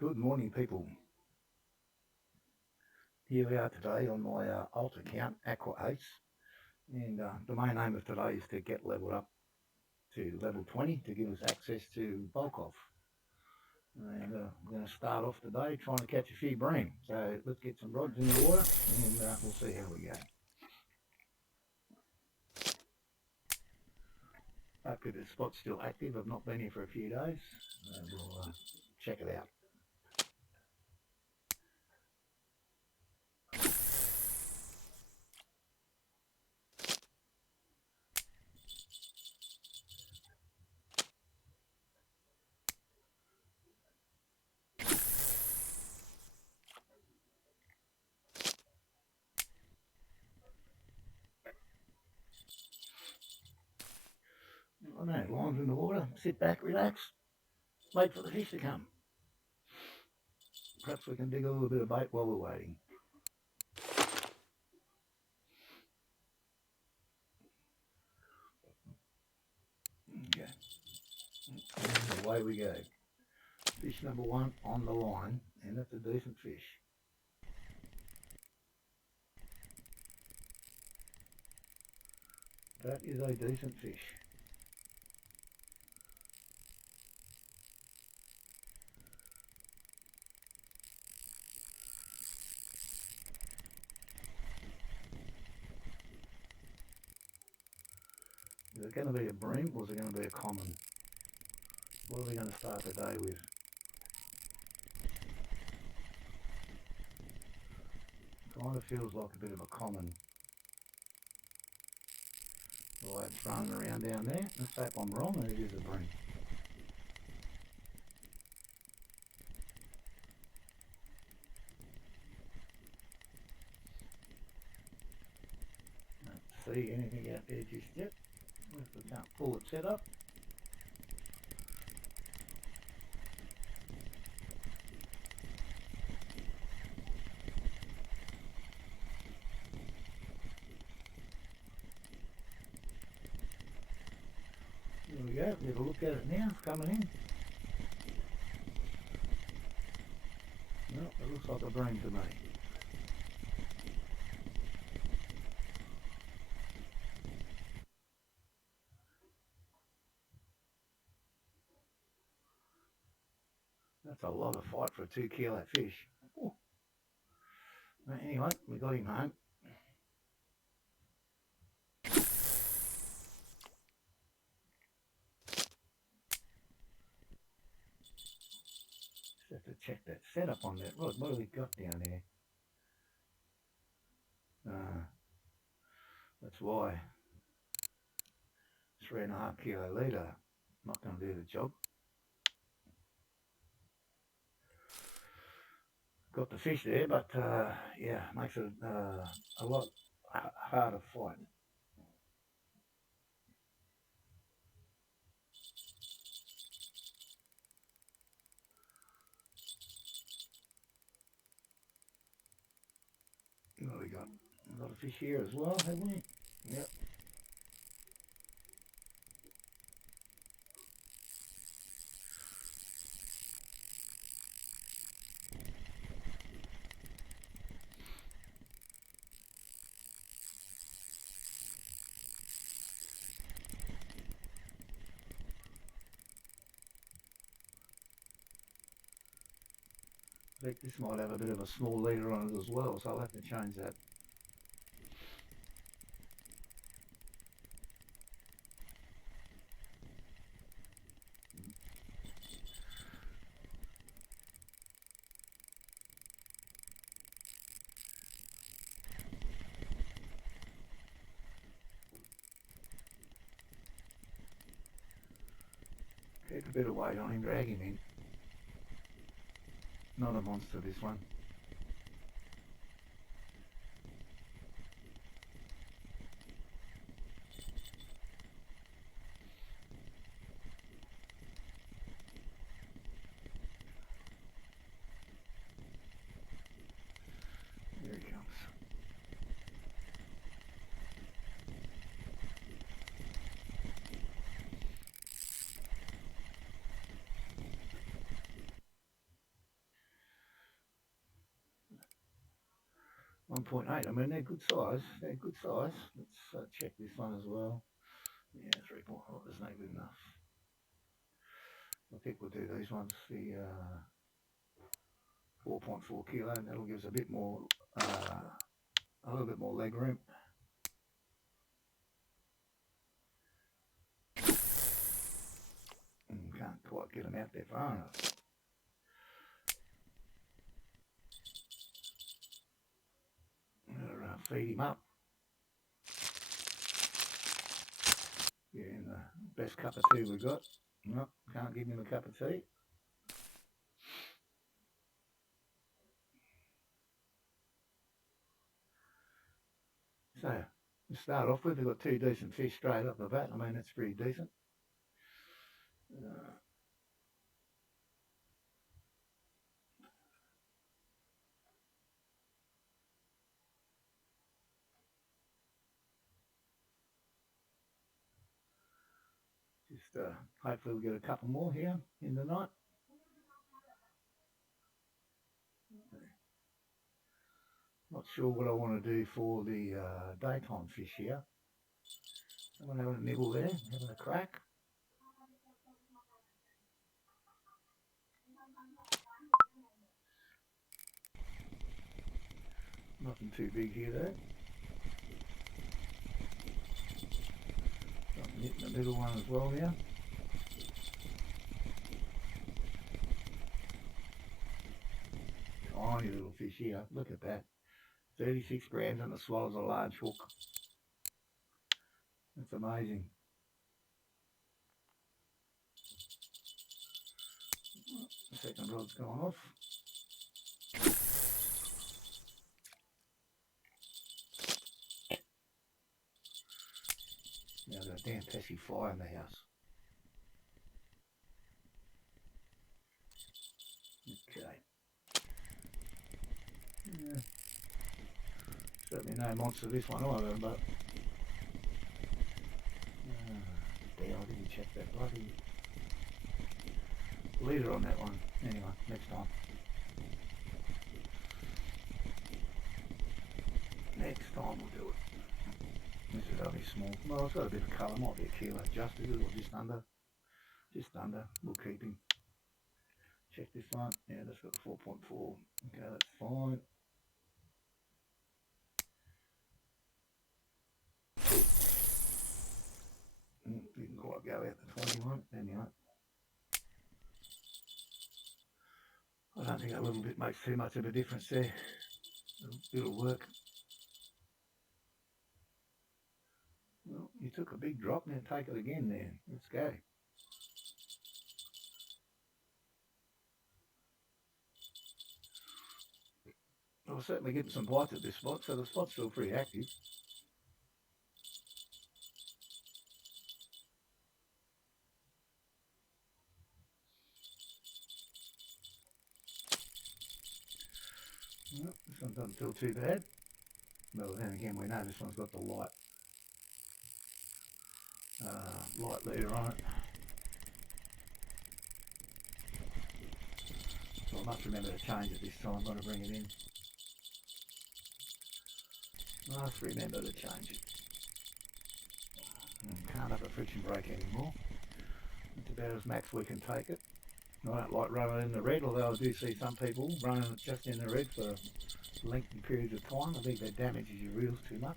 Good morning, people. Here we are today on my alt account, Aqua Ace, and the main aim of today is to get leveled up to level 20 to give us access to bulk off. And we're going to start off today trying to catch a few bream. So let's get some rods in the water and we'll see how we go. Hopefully the spot's still active. I've not been here for a few days. We'll check it out. I know, lime's in the water. Sit back, relax, wait for the fish to come. Perhaps we can dig a little bit of bait while we're waiting. Okay, and away we go. Fish number one on the line, and that's a decent fish. That is a decent fish. Is it going to be a bream or is it going to be a common? What are we going to start the day with? Kind of feels like a bit of a common. The way it's running around down there. Let's hope I'm wrong and it is a bream. Don't see anything out there just yet. If we can't pull it set up. There we go, have a look at it now, it's coming in. No, it looks like a bream to me. That's a lot of fight for a 2 kilo fish. Ooh. Anyway, we got him home. Just have to check that setup on that rod. What have we got down there? That's why. 3.5 kilo leader. Not going to do the job. Got the fish there, but yeah, makes it a lot harder to fight. What have we got? We've got a fish here as well, haven't we? Yep. I think this might have a bit of a small leader on it as well, so I'll have to change that. Keep a bit of weight on him, drag him in. Not a monster, this one. There he comes. 1.8. I mean, they're good size. They're good size. Let's check this one as well. Yeah, 3.4 is not good enough. I think we'll do these ones. The 4.4 kilo, and that'll give us a bit more, a little bit more leg room. And can't quite get them out there far enough. Feed him up. Getting the best cup of tea we got. Nope, can't give him a cup of tea. So, to start off with, we've got 2 decent fish straight off the bat. I mean, that's pretty decent. Just hopefully we'll get a couple more here in the night. Not sure what I want to do for the daytime fish here. I'm going to have a nibble there, having a crack. Nothing too big here though. Something hitting the middle one as well now. Tiny little fish here, look at that. 36 grams and the swallows a large hook. That's amazing. The second rod's gone off. Now I've got a damn pesky fly in the house. Okay. Yeah. Certainly no monster this one either, but damn, I didn't check that bloody leader on that one. Anyway, next time. Next time we'll do it. This is only small. Well, it's got a bit of colour, might be a kilo just, is it, or just under? Just under. We'll keep him. Check this one. Yeah, that's got 4.4. Okay, that's fine. Didn't quite go out the 21. Anyway. I don't think a little bit makes too much of a difference there. It'll work. Well, you took a big drop, now take it again there. Let's go. I'll certainly get some bites at this spot, so the spot's still pretty active. Well, this one doesn't feel too bad. Well, then again, we know this one's got the light leader on it. So I must remember to change it this time when I bring it in. Must remember to change it. Can't have a friction brake anymore. It's about as max we can take it. I don't like running in the red, although I do see some people running it just in the red for lengthy periods of time. I think that damages your reels too much.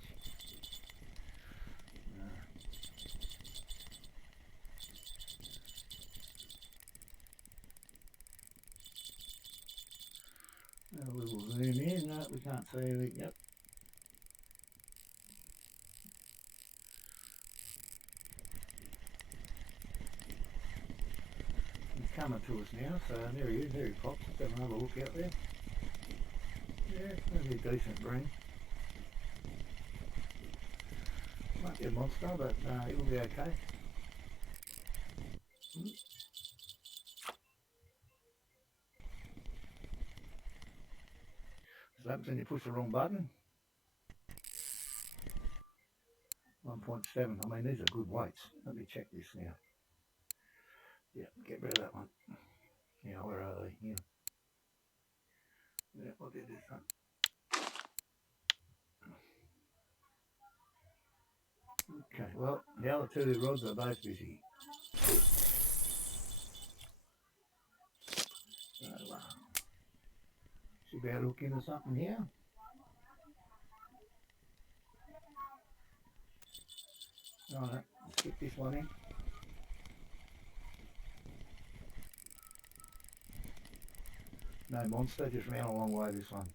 A little zoom in. No, we can't see anything. Yep. He's coming to us now, so there he is. There he pops. Let's have another look out there. Yeah, that'll be a decent green. Might be a monster, but it'll be okay. So that happens when you push the wrong button. 1.7. I mean, these are good weights. Let me check this now. Yeah, get rid of that one. Yeah, where are they? Yeah. Yeah, we'll do this one. Okay, well, the other two rods are both busy. So, should be able to hook into something here. Alright, let's stick this one in. No monster, just ran a long way this one.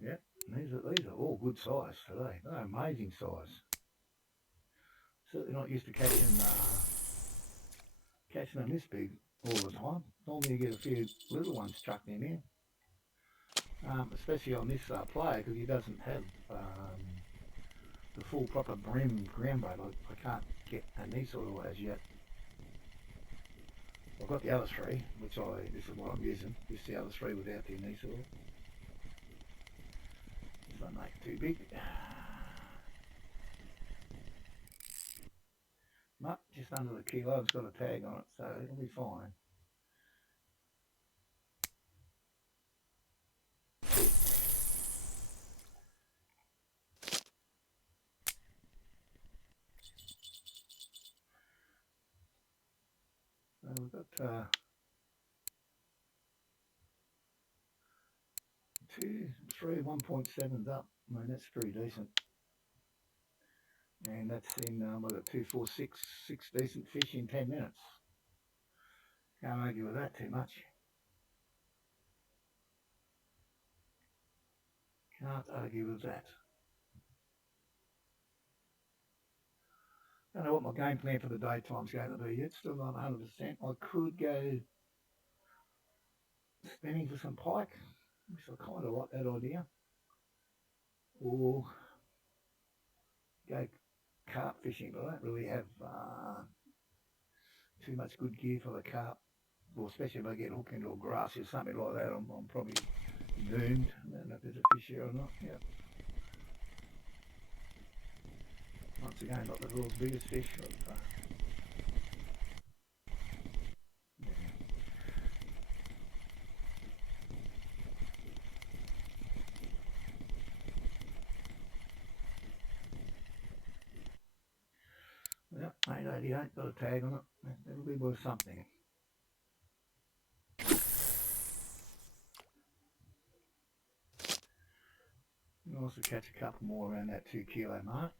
Yep, these are all good size today. They're amazing size. Certainly not used to catching them this big all the time. Normally you get a few little ones chucked in here, especially on this player because he doesn't have the full proper brim ground bait. I can't get a knee soil as yet. I've got the other three, this is what I'm using, just the other three without the knee soil. This one ain't too big. No, just under the kilo, it's got a tag on it, so it'll be fine. So we've got 2, 3, 1.7s up. I mean, that's pretty decent. And that's in, what, a 2, 4, 6 decent fish in 10 minutes. Can't argue with that too much. Can't argue with that. Don't know what my game plan for the daytime's going to be yet. Still not 100%. I could go spinning for some pike, which I kind of like that idea. Or go carp fishing, but I don't really have too much good gear for the carp. Well, especially if I get hooked into a grass or something like that, I'm probably doomed. I don't know if there's a fish here or not. Yeah. Once again, not the world's biggest fish. But, yeah, 888, got a tag on it. It'll be worth something. You'll also catch a couple more around that 2 kilo mark.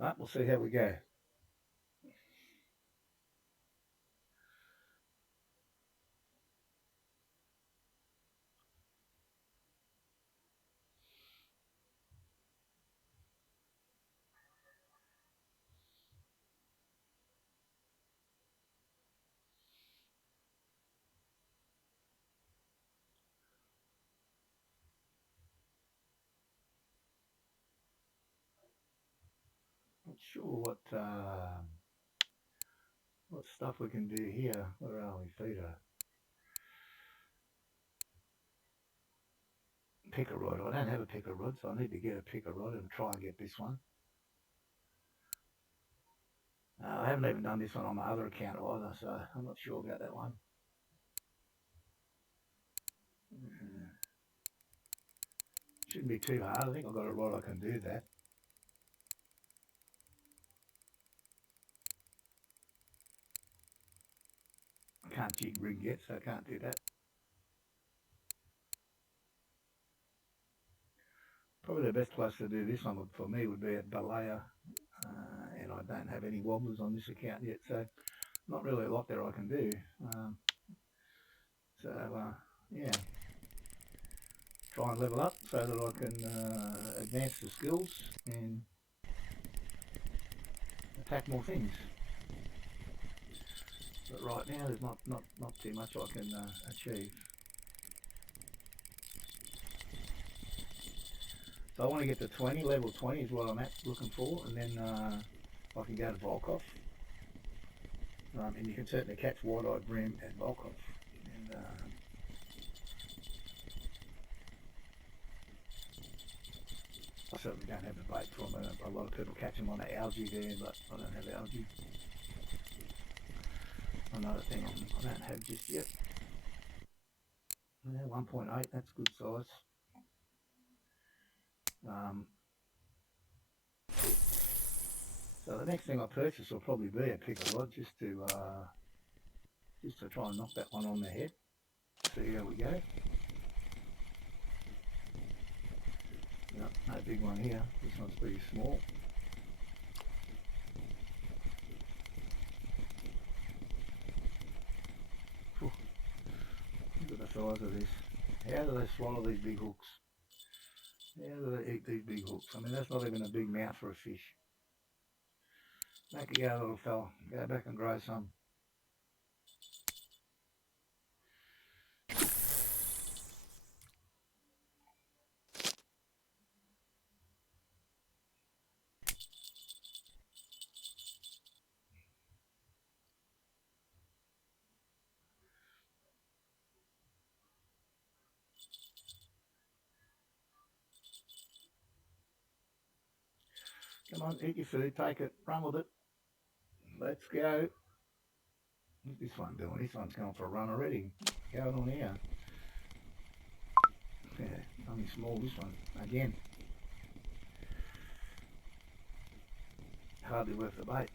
Right, we'll see how we go. Not sure what stuff we can do here. Where are we? Feeder. Picker rod. I don't have a picker rod, so I need to get a picker rod and try and get this one. I haven't even done this one on my other account either, so I'm not sure about that one. Shouldn't be too hard. I think I've got a rod I can do that. I can't jig rig yet, so I can't do that. Probably the best place to do this one for me would be at Balea, and I don't have any wobblers on this account yet, so not really a lot there I can do. So yeah, try and level up so that I can advance the skills and attack more things. But right now there's not too much I can achieve. So I want to get to 20, level 20 is what I'm looking for, and then I can go to Volkov. And you can certainly catch wide-eyed bream at Volkov. And I certainly don't have the bait for them. A lot of people catch them on the algae there, but I don't have algae. Another thing I don't have just yet. Yeah, 1.8, that's good size. So the next thing I purchase will probably be a picker rod just to try and knock that one on the head. See how we go. Yep, no big one here. This one's pretty small. Whew. Look at the size of this. How do they swallow these big hooks? How do they eat these big hooks? I mean, that's not even a big mouth for a fish. Back you go, little fella. Go back and grow some. Come on, eat your food, take it, run with it. Let's go. What's this one doing? This one's going for a run already. Going on here. Yeah, only small, this one. Again. Hardly worth the bait.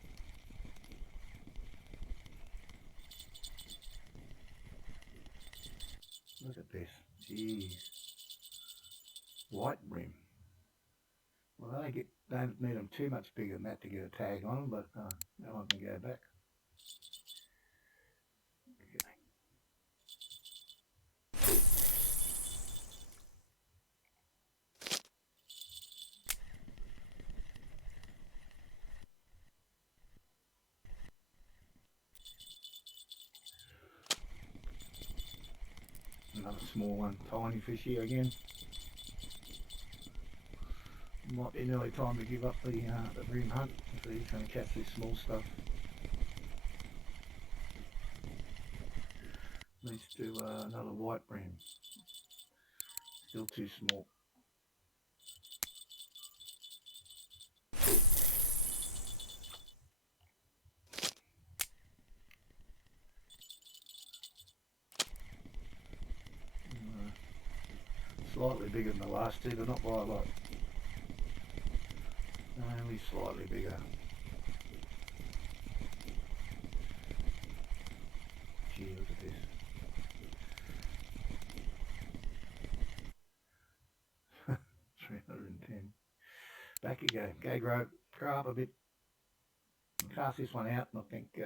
Look at this. Jeez. White bream. Well, don't need them too much bigger than that to get a tag on them, but now I can go back. Another small one, tiny fish here again. Might be nearly time to give up the bream hunt if he's going to catch this small stuff. Needs to another white bream. Still too small. Slightly bigger than the last two, but not by a lot. Only slightly bigger. Gee, look at this. 310. Back you go. Go grow up a bit. Cast this one out, and I think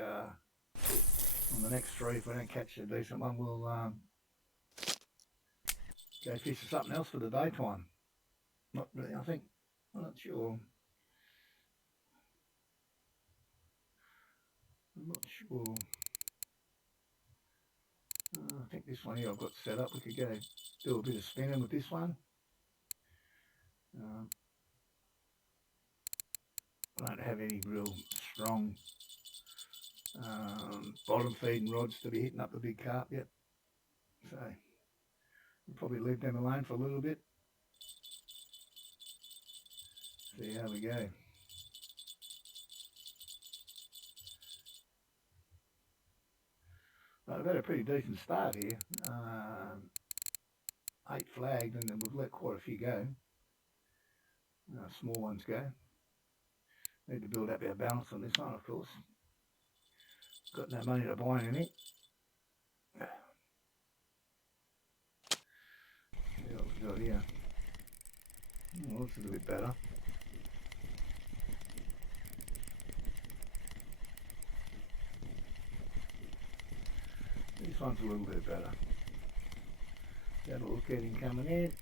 on the next three, if we don't catch a decent one, we'll go fish for something else for the daytime. Not really, I think. I'm not sure. I'm not sure. I think this one here I've got set up. We could go do a bit of spinning with this one. I don't have any real strong bottom feeding rods to be hitting up the big carp yet. So we'll probably leave them alone for a little bit. See how we go. I've had a pretty decent start here. 8 flagged, and then we've let quite a few go. Small ones go. Need to build up our balance on this one, of course. Got no money to buy anything. See what we've got here. Oh, this is a bit better. This one's a little bit better. Have a look at him coming in.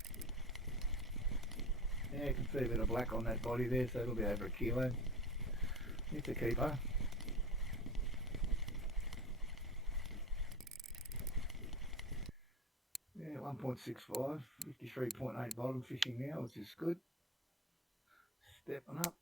Yeah, you can see a bit of black on that body there, so it'll be over a kilo. It's a keeper. Yeah, 1.65, 53.8 bottom fishing now, which is good. Stepping up.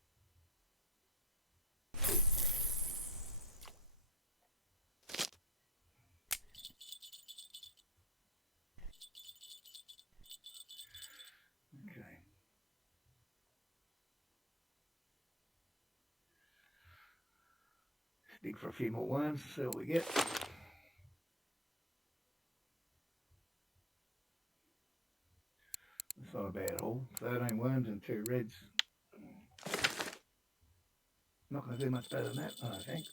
Okay. Dig for a few more worms, see what we get. It's not a bad haul. 13 worms and 2 reds. Not going to do much better than that, I don't think.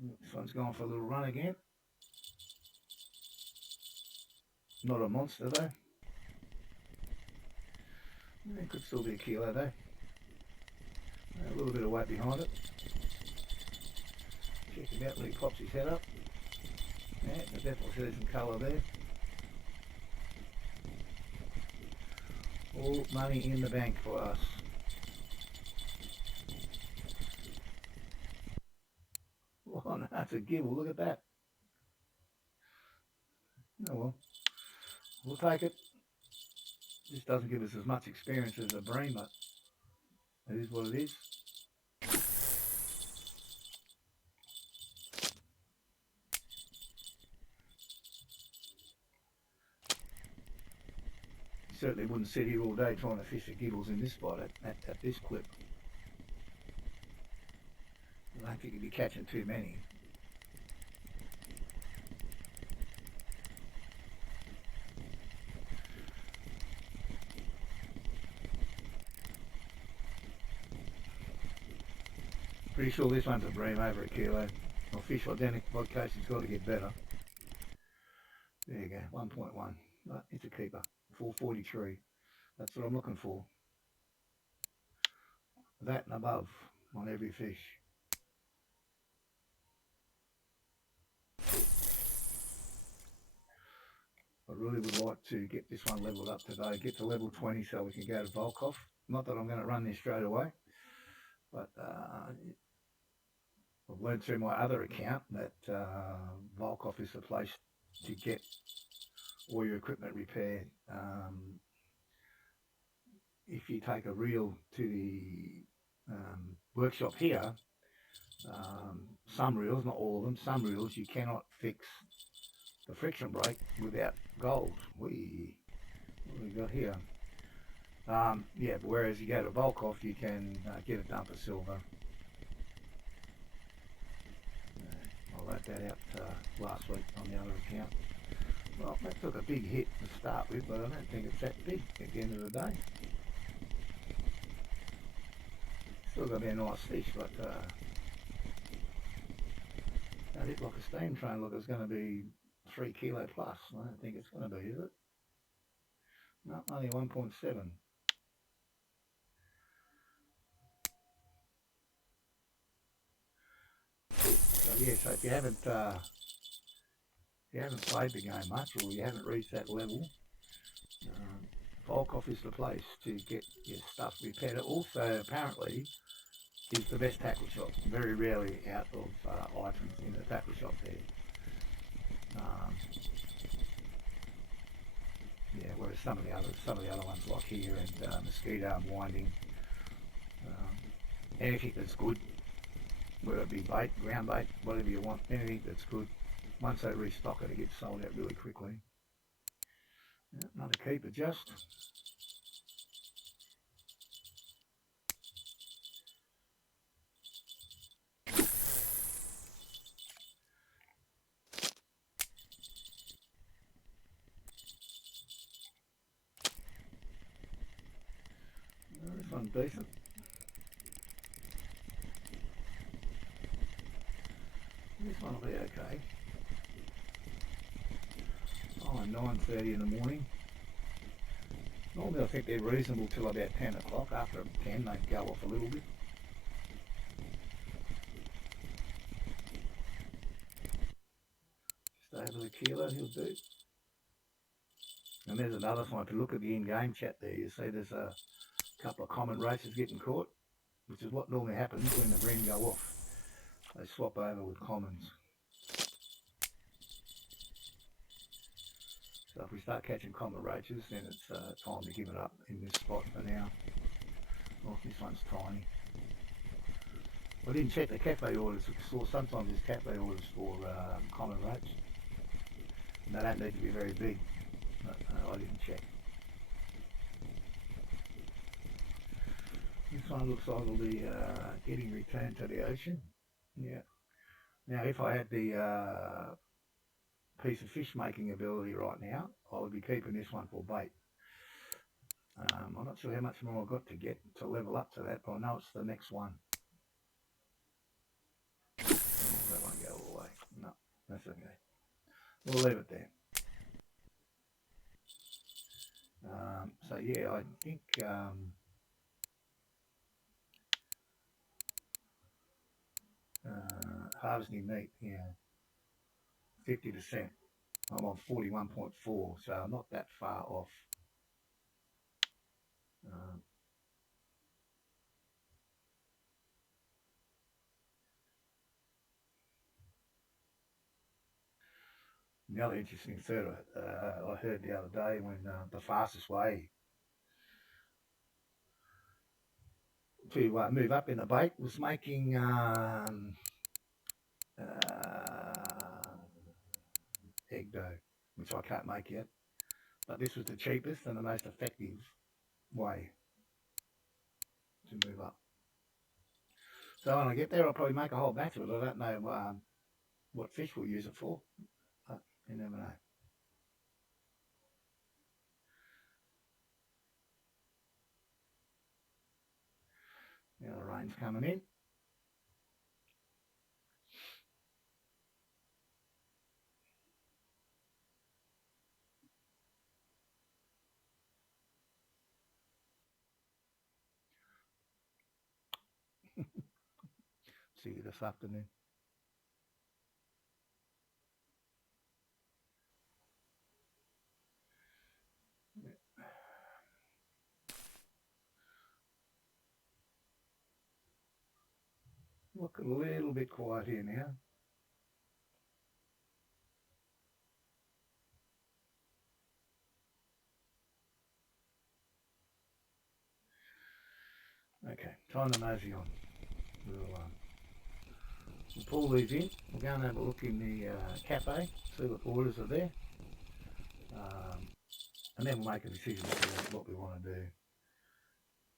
This one's gone for a little run again. Not a monster though. It could still be a kilo though. A little bit of weight behind it. Check him out when he pops his head up. Yeah, I definitely see some colour there. All money in the bank for us. Oh no, that's a gibble, look at that. Oh well, we'll take it. This doesn't give us as much experience as a bream, but it is what it is. Certainly wouldn't sit here all day trying to fish for gibbles in this spot at this clip. I don't think you'd be catching too many. Pretty sure this one's a bream over a kilo. Or fish identical location's got to get better. There you go, 1.1. Right, it's a keeper. 443. That's what I'm looking for. That and above on every fish. I really would like to get this one leveled up today, get to level 20 so we can go to Volkov. Not that I'm going to run this straight away, but I've learned through my other account that Volkov is the place to get all your equipment repaired. If you take a reel to the workshop here, some reels, not all of them, some reels you cannot fix the friction brake without gold. What have we got here? Yeah, but whereas you go to Volkov, you can get it done for silver. I wrote that out last week on the other account. Well, that took a big hit to start with, but I don't think it's that big at the end of the day. Still got to be a nice fish, but that hit like a steam train. Look, it's going to be 3 kilo plus. I don't think it's going to be, is it? No, only 1.7. So yeah, so if you haven't played the game much, or you haven't reached that level, Volkov is the place to get your stuff repaired. It also apparently is the best tackle shop. Very rarely out of items in the tackle shop there. Yeah, whereas some of the other ones like here and Mosquito and Winding, anything that's good, whether it be bait, ground bait, whatever you want, anything that's good, once they restock it, it gets sold out really quickly. Yeah, another keeper just. This one's decent. This one will be okay. Oh, 9:30 in the morning. Normally I think they're reasonable till about 10 o'clock. After 10 they go off a little bit. Just a kilo he'll do. And there's another one. If you look at the in-game chat there, you see there's a couple of common races getting caught, which is what normally happens when the bream go off. They swap over with commons. So if we start catching common roaches, then it's time to give it up in this spot for now. Well, this one's tiny. I didn't check the cafe orders. So sometimes there's cafe orders for common roach. And they don't need to be very big. But I didn't check. This one looks like it'll be getting returned to the ocean. Yeah. Now, if I had the piece of fish making ability right now, I would be keeping this one for bait. I'm not sure how much more I've got to get to level up to that, but I know it's the next one. Oh, that won't go all the way. No, that's okay. We'll leave it there. So yeah, I think harvesting meat, yeah, 50%. I'm on 41.4, so I'm not that far off. The other interesting thing I heard the other day when the fastest way to move up in the bait was making egg dough, which I can't make yet. But this was the cheapest and the most effective way to move up. So when I get there, I'll probably make a whole batch of it. I don't know what fish we'll use it for, but you never know. Now the rain's coming in. See you this afternoon. Look a little bit quiet here now. Okay, time to nosy on. We'll pull these in. We'll go and have a look in the cafe, see what orders are there. And then we'll make a decision what we want to do.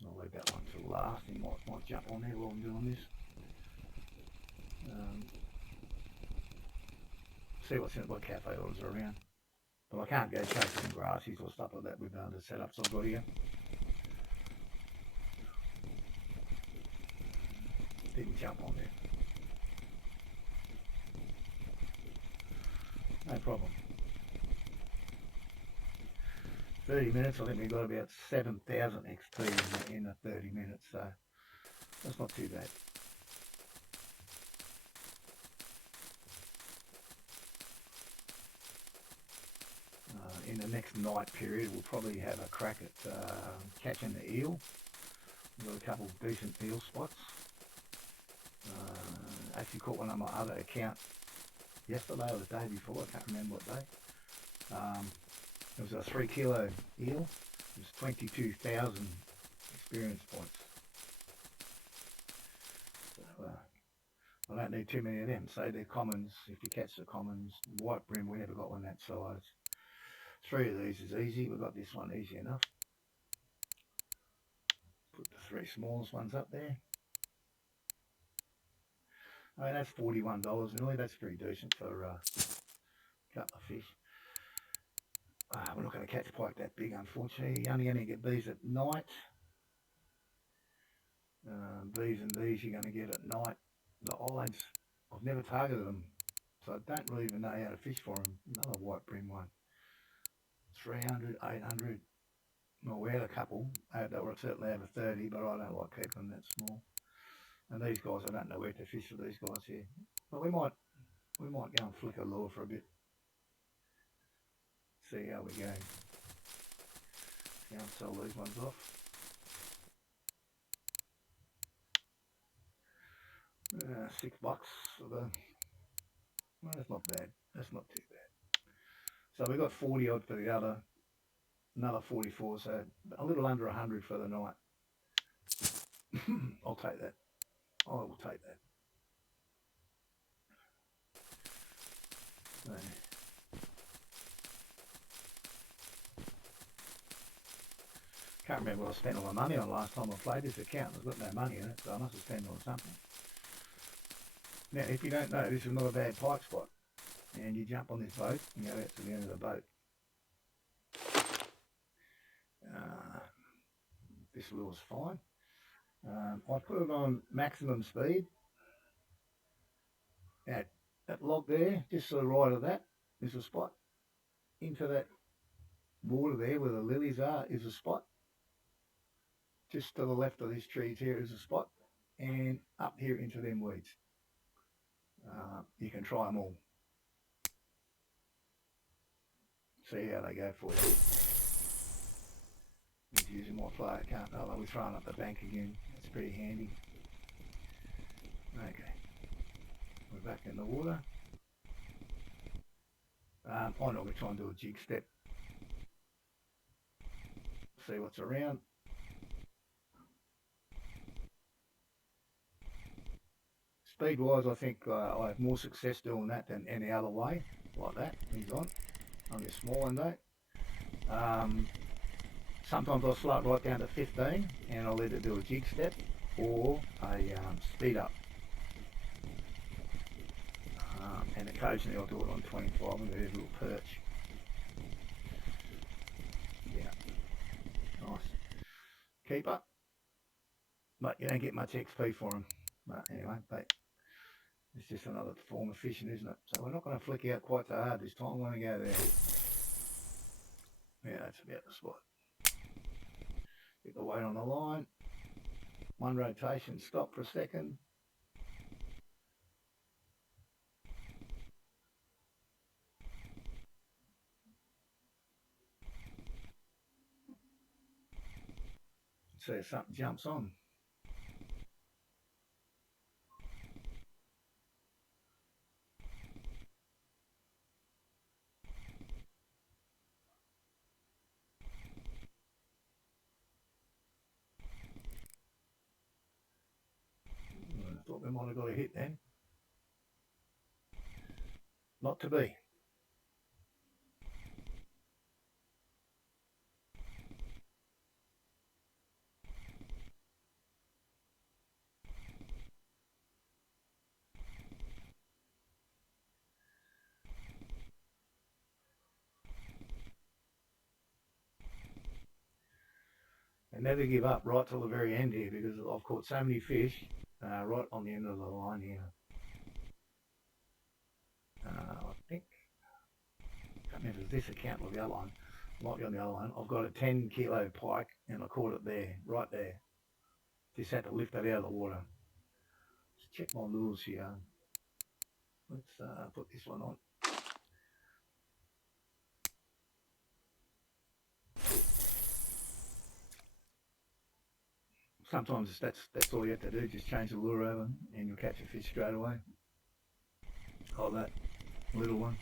I'll leave that one till last. You might jump on there while I'm doing this. See what cafe orders are around. But I can't go chasing grassies or stuff like that with the setups I've got here. Didn't jump on there. No problem. 30 minutes, I think we got about 7,000 XP in the 30 minutes, so that's not too bad. In the next night period, we'll probably have a crack at catching the eel. We've got a couple of decent eel spots. Actually caught one on my other account yesterday or the day before, I can't remember what day. It was a 3 kilo eel. It was 22,000 experience points. So, I don't need too many of them. So they're commons. If you catch the commons, white brim, we never got one that size. 3 of these is easy. We've got this one easy enough. Put the 3 smallest ones up there. I mean, that's $41 nearly. That's pretty decent for a couple of fish. We're not going to catch pike that big, unfortunately. You're only going to get these at night. These and these you're going to get at night. The eyes, I've never targeted them, so I don't really even know how to fish for them. Another white brim one. 300, 800. Well, we had a couple that were certainly over 30, but I don't like keeping them that small. And these guys, I don't know where to fish for these guys here. But we might go and flick a lure for a bit. see how we go. See how to sell these ones off. $6 for the. Well, that's not bad. That's not too bad. So we got 40 odd for the other. Another 44, so a little under 100 for the night. I'll take that. I will take that. So, can't remember what I spent all my money on last time I played this account. There's got no money in it, so I must have spent it on something. Now, if you don't know, this is not a bad pike spot. And you jump on this boat and go out to the end of the boat. This lure's fine. I put it on maximum speed. At that log there, just to the right of that, is a spot. Into that water there where the lilies are is a spot. Just to the left of these trees here is a spot. And up here into them weeds. You can try them all. See how they go for you. He's using my player card. Oh, we're throwing up the bank again. It's pretty handy. Okay. We're back in the water. I normally try and do a jig step. See what's around. Speed wise, I think I have more success doing that than any other way. Like that. He's on. On this small end though. Sometimes I'll slow it right down to 15 and I'll either do a jig step or a speed up. And occasionally I'll do it on 25 and there's a little perch. Yeah, nice. Keeper. But you don't get much XP for them. But anyway, it's just another form of fishing, isn't it? So we're not going to flick out quite so hard this time. We're going to go there. Yeah, that's about the spot. Get the weight on the line. One rotation, stop for a second. See if something jumps on. I thought we might have got a hit then. Not to be. And never give up right till the very end here because I've caught so many fish right on the end of the line here. I think, I can't remember if it's this account or the other one. Might be on the other one. I've got a 10 kilo pike and I caught it there, right there. Just had to lift that out of the water. Let's check my lures here. Let's put this one on. Sometimes that's all you have to do, just change the lure over and you'll catch a fish straight away. Oh, that little one.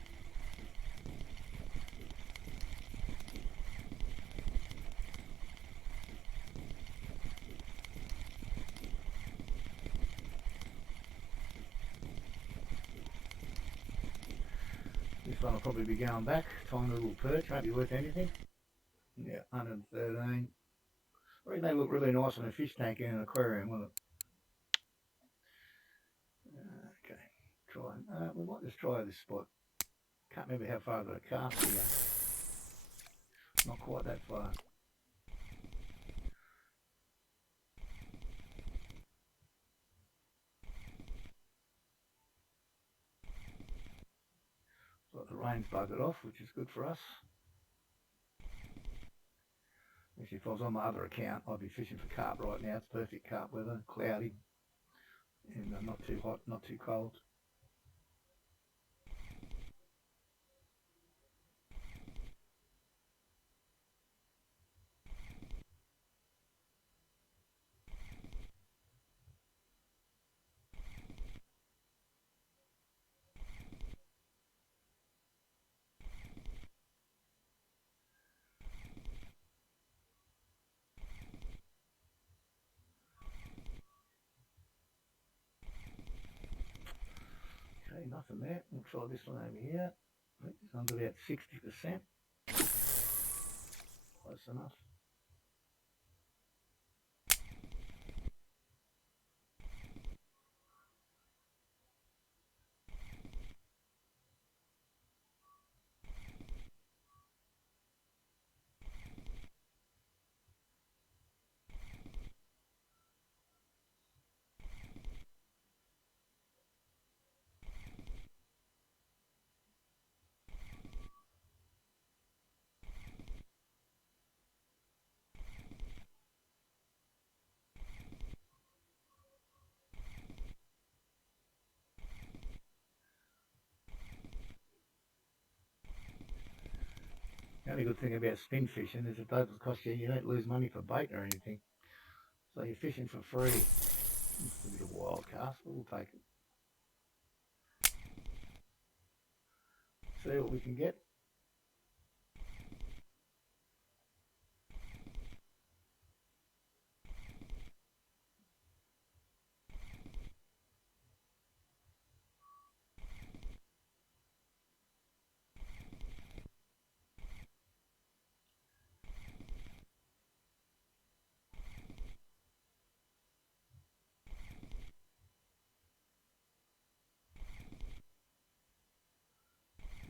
This one will probably be going back, tiny little perch, won't be worth anything. Yeah, 113. I reckon they look really nice in a fish tank in an aquarium, won't it? Okay, try. We might just try this spot. Can't remember how far I've got a cast here. Not quite that far. Got the rain's buggered off, which is good for us. Actually, if I was on my other account, I'd be fishing for carp right now. It's perfect carp weather, cloudy, and not too hot, not too cold. nothing there. We'll try this one over here. It's under about 60%. Close enough. The only good thing about spin fishing is it doesn't cost you, you don't lose money for bait or anything. So you're fishing for free. It's a bit of a wild cast, but we'll take it. See what we can get.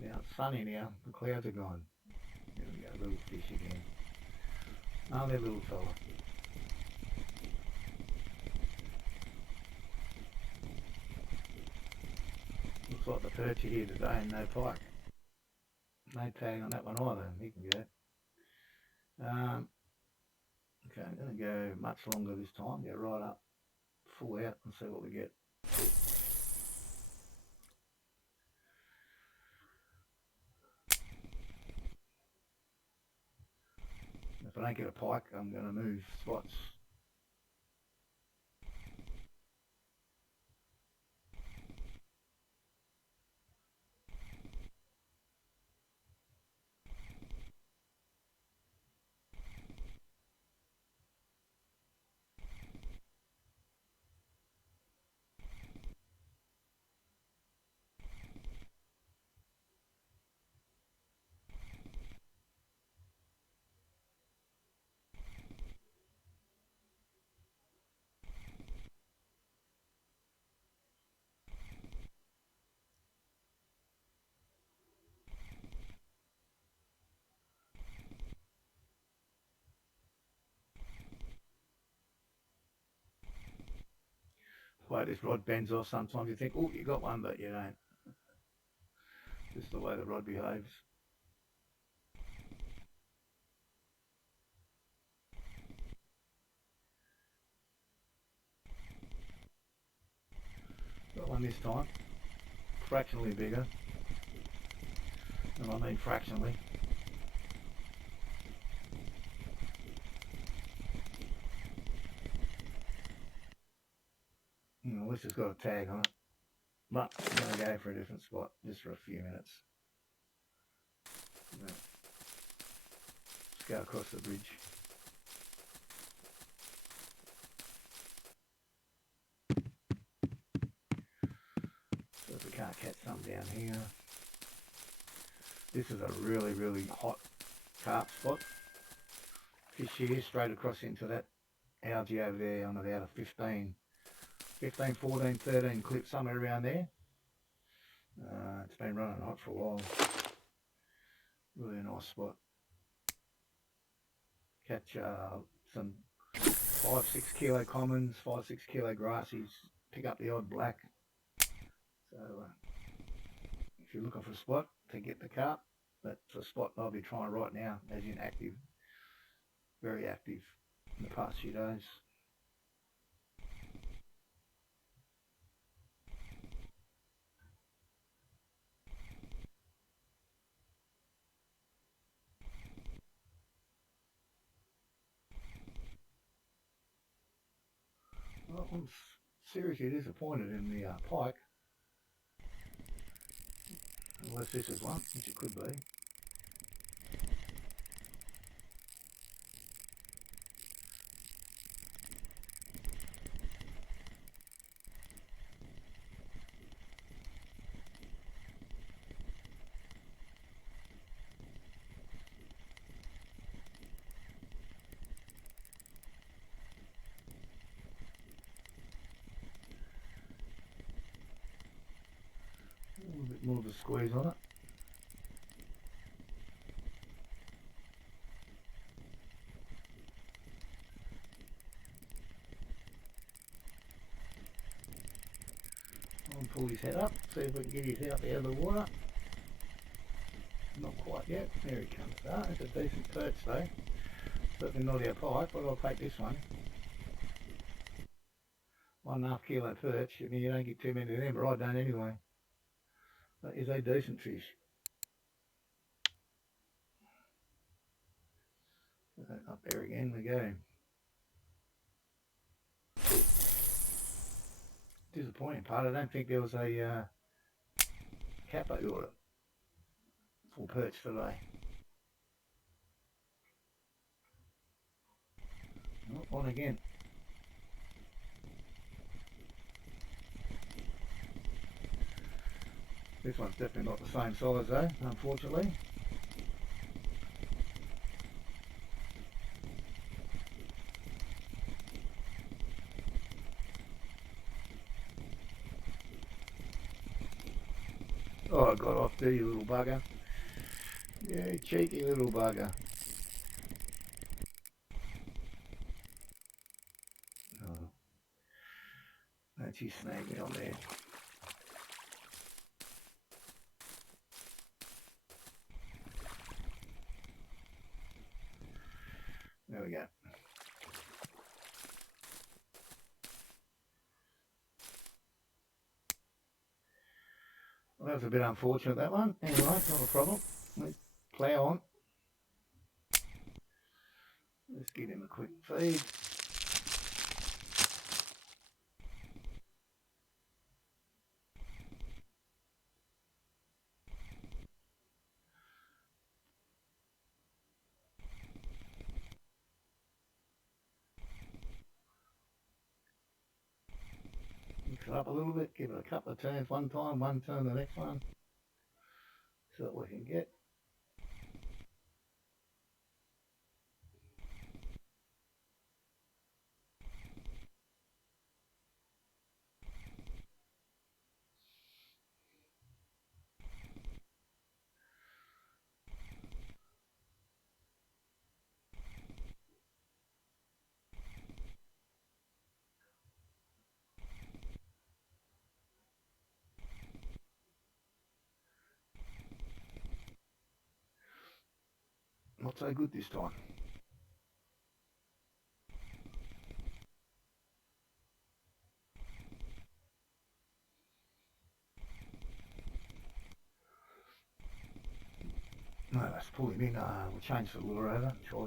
Now it's sunny now, the clouds are gone. There we go, little fish again. Oh, they're little fella. Looks like the perch are here today and no pike. No tag on that one either, he can go. Okay, I'm going to go much longer this time, go right up, full out and see what we get. If I don't get a pike, I'm going to move spots. The way this rod bends off sometimes you think, oh, you got one, but you don't. Just the way the rod behaves. Got one this time, fractionally bigger. And I mean fractionally. At least it's got a tag on it. But I'm going to go for a different spot just for a few minutes. Let's go across the bridge. So if we can't catch some down here. This is a really, really hot carp spot. Fish here straight across into that algae over there on about a 15, 14, 13 clip, somewhere around there. It's been running hot for a while. Really nice spot. Catch some 5-6 kilo commons, 5-6 kilo grassies, pick up the odd black. So if you're looking for a spot to get the carp, that's a spot I'll be trying right now, as in active, very active in the past few days. Well, I'm seriously disappointed in the pike, unless this is one, which it could be. little bit more of a squeeze on it. I'll pull his head up, see if we can get his head up out of the water. Not quite yet. There he comes. It's a decent perch though. Certainly not our pike, but I'll take this one. 1.5 kilo perch. I mean, you don't get too many of them, but I don't anyway. That is a decent fish. Up there again we go. Disappointing part, I don't think there was a capo or a full perch today. On again. This one's definitely not the same size though, unfortunately. Oh, I got off there, you little bugger. Yeah, cheeky little bugger. Oh. Don't you snag me on there. There we go. Well, that was a bit unfortunate, that one. Anyway, not a problem. Let's plough on. Let's give him a quick feed. Mix it up a little bit, give it a couple of turns one time, one turn the next one. See what we can get. Not so good this time. No, let's pull him in. We'll change the lure over, try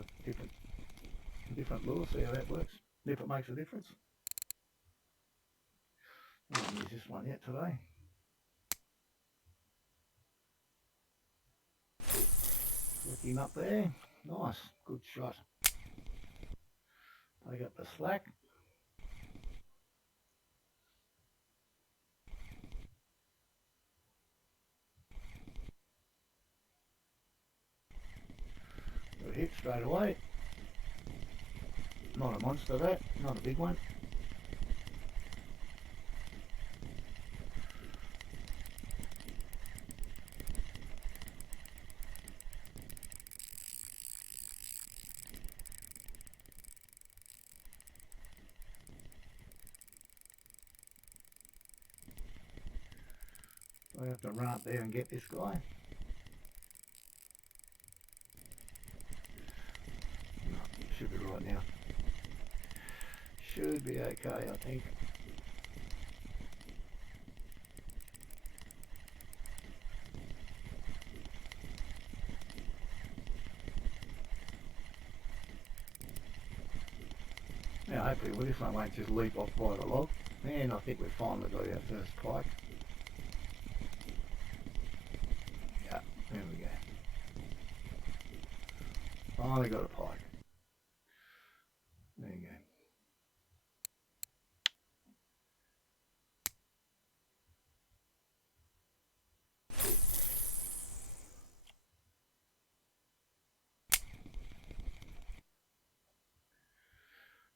different lure, see how that works, if it makes a difference. I haven't used this one yet today. Look him up there. Nice, good shot. Take up the slack. Got a hit straight away. Not a monster that, not a big one. I have to run up there and get this guy. No, should be right now. Should be okay, I think. Now hopefully well, this one won't just leap off by the log. And I think we've finally got our first pike. Yeah, there we go. Finally got a pike. There you go.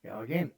Go again.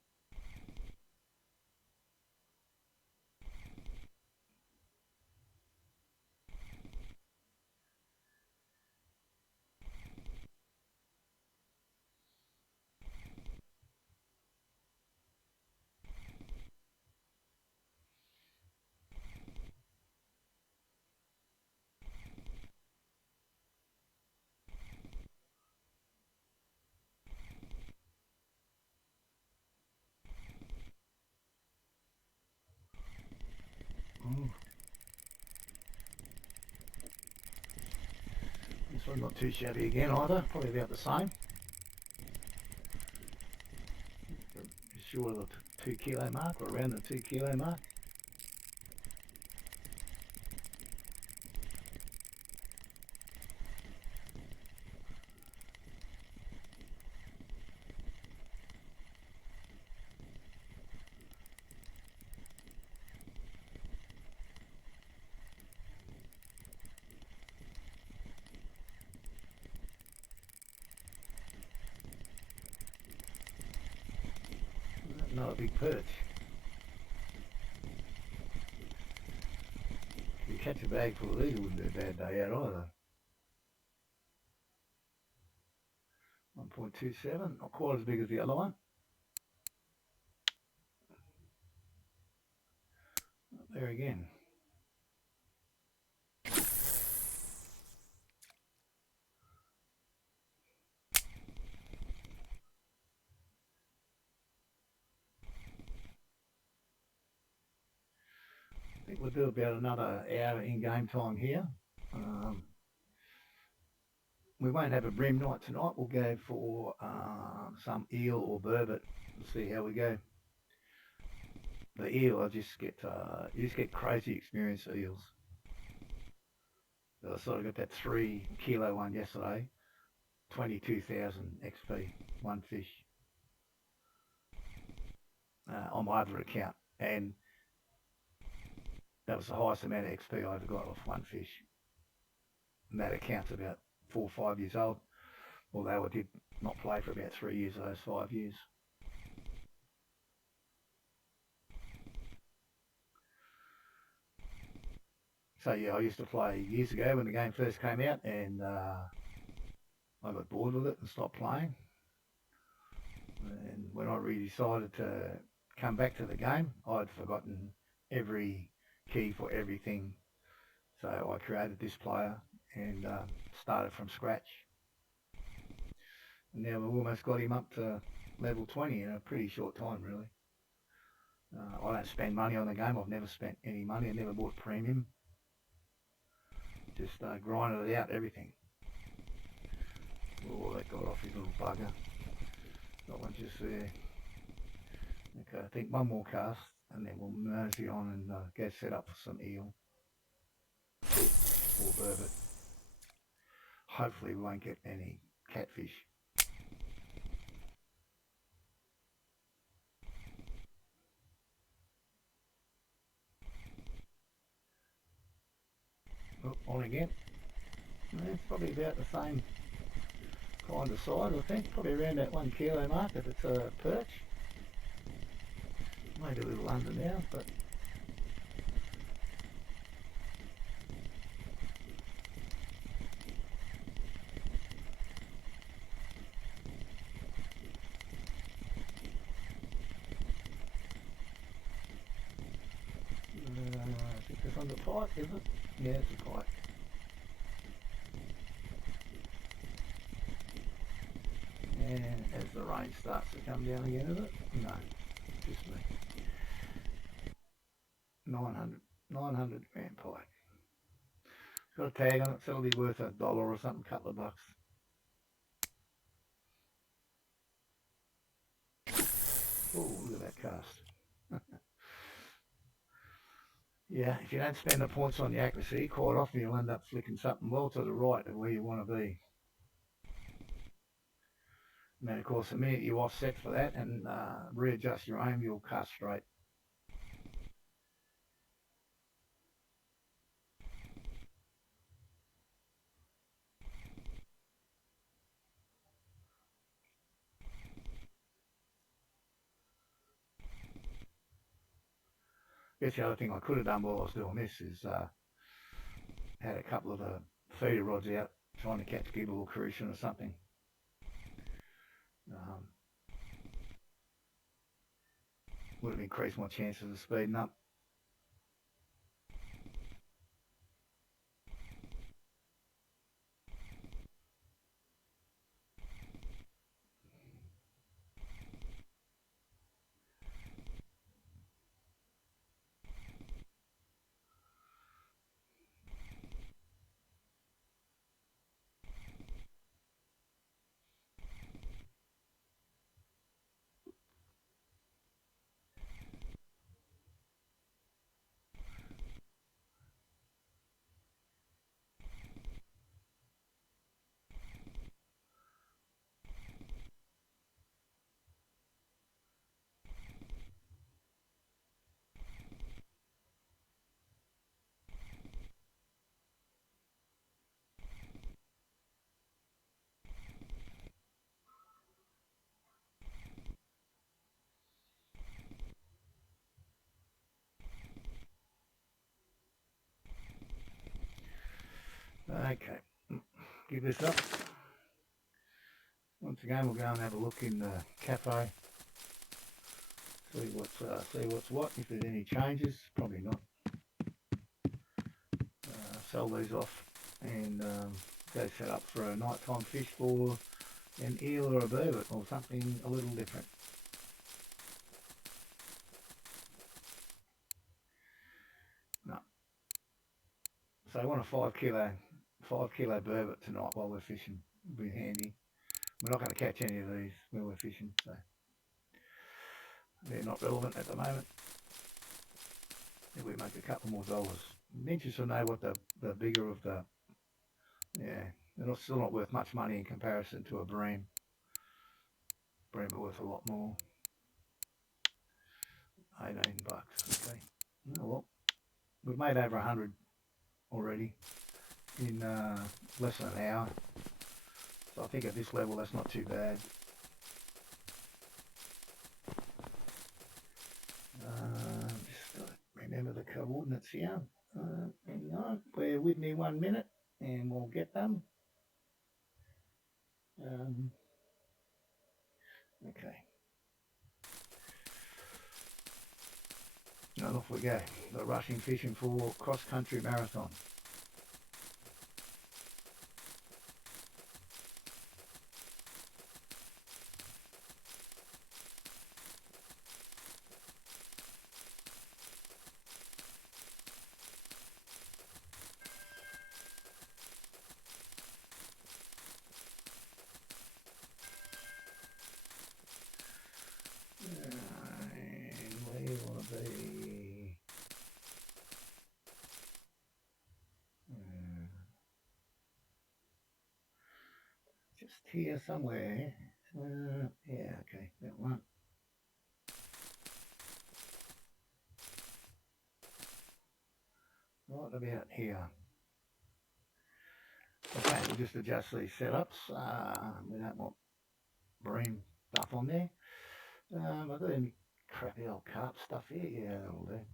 Probably not too shabby again either, probably about the same. Short of the 2 kilo mark, or around the 2 kilo mark. Not a big perch. If you catch a bag full of these, it wouldn't be a bad day out either. 1.27, not quite as big as the other one. There again. I think we'll do about another hour in game time here. We won't have a bream night tonight. We'll go for some eel or burbot. We'll see how we go. The eel, you just get crazy experience eels. So I sort of got that 3 kilo one yesterday, 22,000 XP, one fish on my other account, and that was the highest amount of XP I ever got off one fish. And that account's about 4 or 5 years old, although I did not play for about 3 years of those 5 years. So yeah, I used to play years ago when the game first came out, and I got bored with it and stopped playing. And when I really decided to come back to the game, I'd forgotten every key for everything. So I created this player and started from scratch. And now we've almost got him up to level 20 in a pretty short time, really. I don't spend money on the game. I've never spent any money. I never bought premium. Just grinded it out, everything. Oh, that got off his little bugger. That one's just there. Okay, I think one more cast and then we'll mosey on and go set up for some eel or burbot. Hopefully we won't get any catfish. Oh, on again. It's probably about the same kind of size, I think. Probably around that 1 kilo mark if it's a perch. Maybe a little under now, but I think it's on the pike, is it? Yeah, it's a pike. And as the rain starts to come down again, is it? No, just me. 900 gram pike. It's got a tag on it, so it'll be worth $1 or something, couple of bucks. Oh, look at that cast. Yeah, if you don't spend the points on the accuracy, quite often you'll end up flicking something well to the right of where you want to be. And then of course the minute you offset for that and readjust your aim, you'll cast straight. I guess the other thing I could have done while I was doing this is had a couple of feeder rods out trying to catch gibble or crucian or something. Would have increased my chances of speeding up. Okay, give this up. Once again, we'll go and have a look in the cafe. See what's what. If there's any changes, probably not. Sell these off and go set up for a nighttime fish for an eel or a burbot or something a little different. No. So I want a 5 kilo burbot tonight while we're fishing. It'll be handy. We're not going to catch any of these when we're fishing, so they're not relevant at the moment. If we make a couple more dollars. I'm interested to know what the bigger of the, yeah, they're still not worth much money in comparison to a bream. Bream are worth a lot more. 18 bucks, okay. Oh well, we've made over 100 already in less than an hour. So I think at this level that's not too bad. Just got to remember the coordinates here. Hang on, bear with me 1 minute and we'll get them. Okay. And off we go. The rushing fishing for cross-country marathon. And we want to be just here somewhere. Yeah, okay, that one. Right about here. Okay, we'll just adjust these setups. We don't want bream stuff on there. I've got any crappy old carp stuff here. Yeah, that'll do.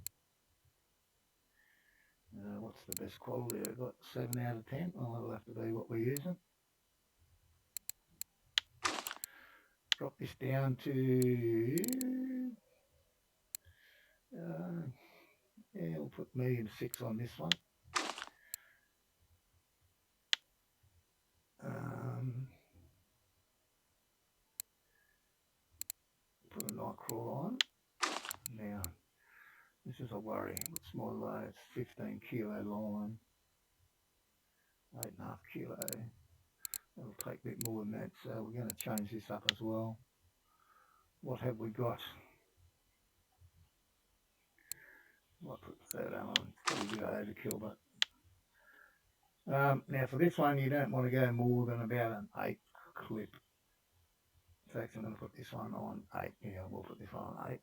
What's the best quality? I've got 7 out of 10. Well, that'll have to be what we're using. Drop this down to, yeah, we'll put medium 6 on this one. Put a night crawl on. Now, this is a worry. What's my load? It's 15 kilo line. 8.5 kilo. It'll take a bit more than that, so we're going to change this up as well. What have we got? Might put the third arm on. It's probably a bit overkill, but now for this one you don't want to go more than about an 8 clip. So I'm going to put this one on 8. Yeah, we'll put this one on 8.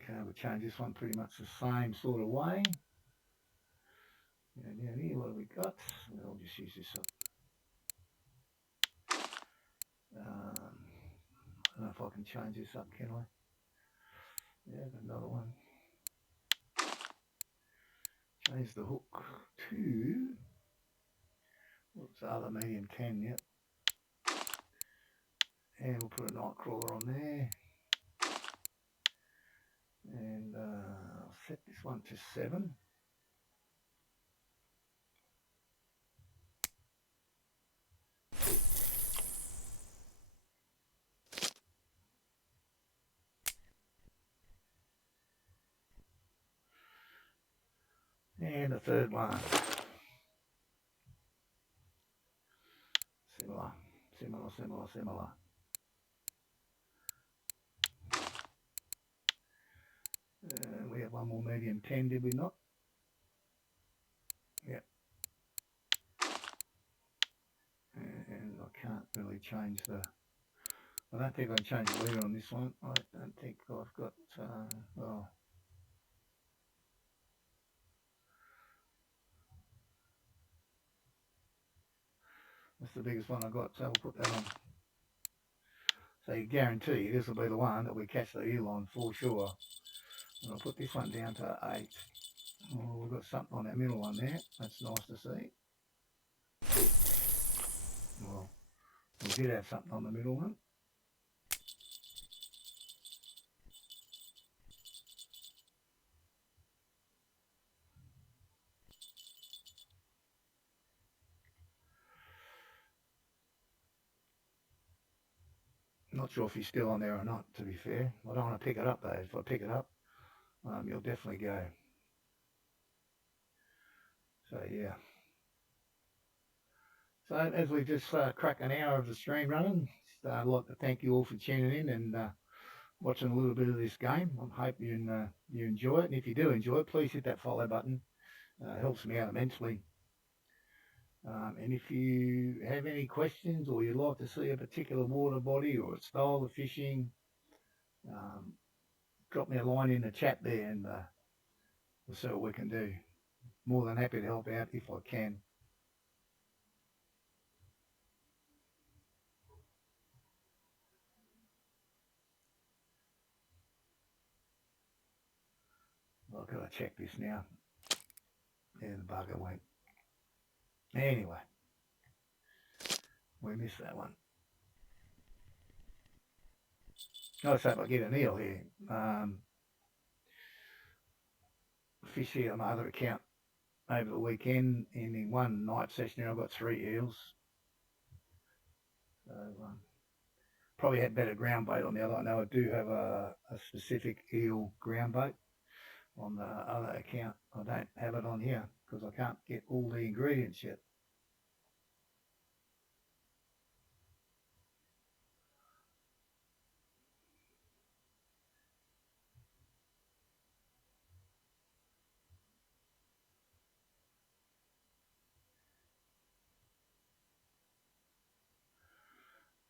Okay, we'll change this one pretty much the same sort of way. Down here, what have we got? I'll just use this up. I don't know if I can change this up, can I? Yeah, another one. Change the hook to, what's the other, medium 10, yep. And we'll put a night crawler on there. And I'll set this one to 7. And the third one. Similar. We have one more medium 10, did we not? Yep. And I can't really change the, I don't think I can change the leader on this one. I don't think I've got, well, that's the biggest one I got, so we'll put that on. So you guarantee you this will be the one that we catch the eel on for sure. And I'll put this one down to 8. Oh, we've got something on that middle one there. That's nice to see. Well, we did have something on the middle one. Not sure if he's still on there or not, to be fair. I don't want to pick it up, though. If I pick it up, you'll definitely go. So, yeah. So, as we just crack an hour of the stream running, I'd like to thank you all for tuning in and watching a little bit of this game. I hope you enjoy it. And if you do enjoy it, please hit that follow button. It helps me out immensely. And if you have any questions or you'd like to see a particular water body or a style of fishing, um, drop me a line in the chat there and we'll see what we can do. More than happy to help out if I can. I've got to check this now. There the bugger went. Anyway, we missed that one. Let's hope I get an eel here. Fish here on my other account over the weekend, and in one night session I got 3 eels. So probably had better ground bait on the other. I know I do have a specific eel ground bait on the other account. I don't have it on here because I can't get all the ingredients yet.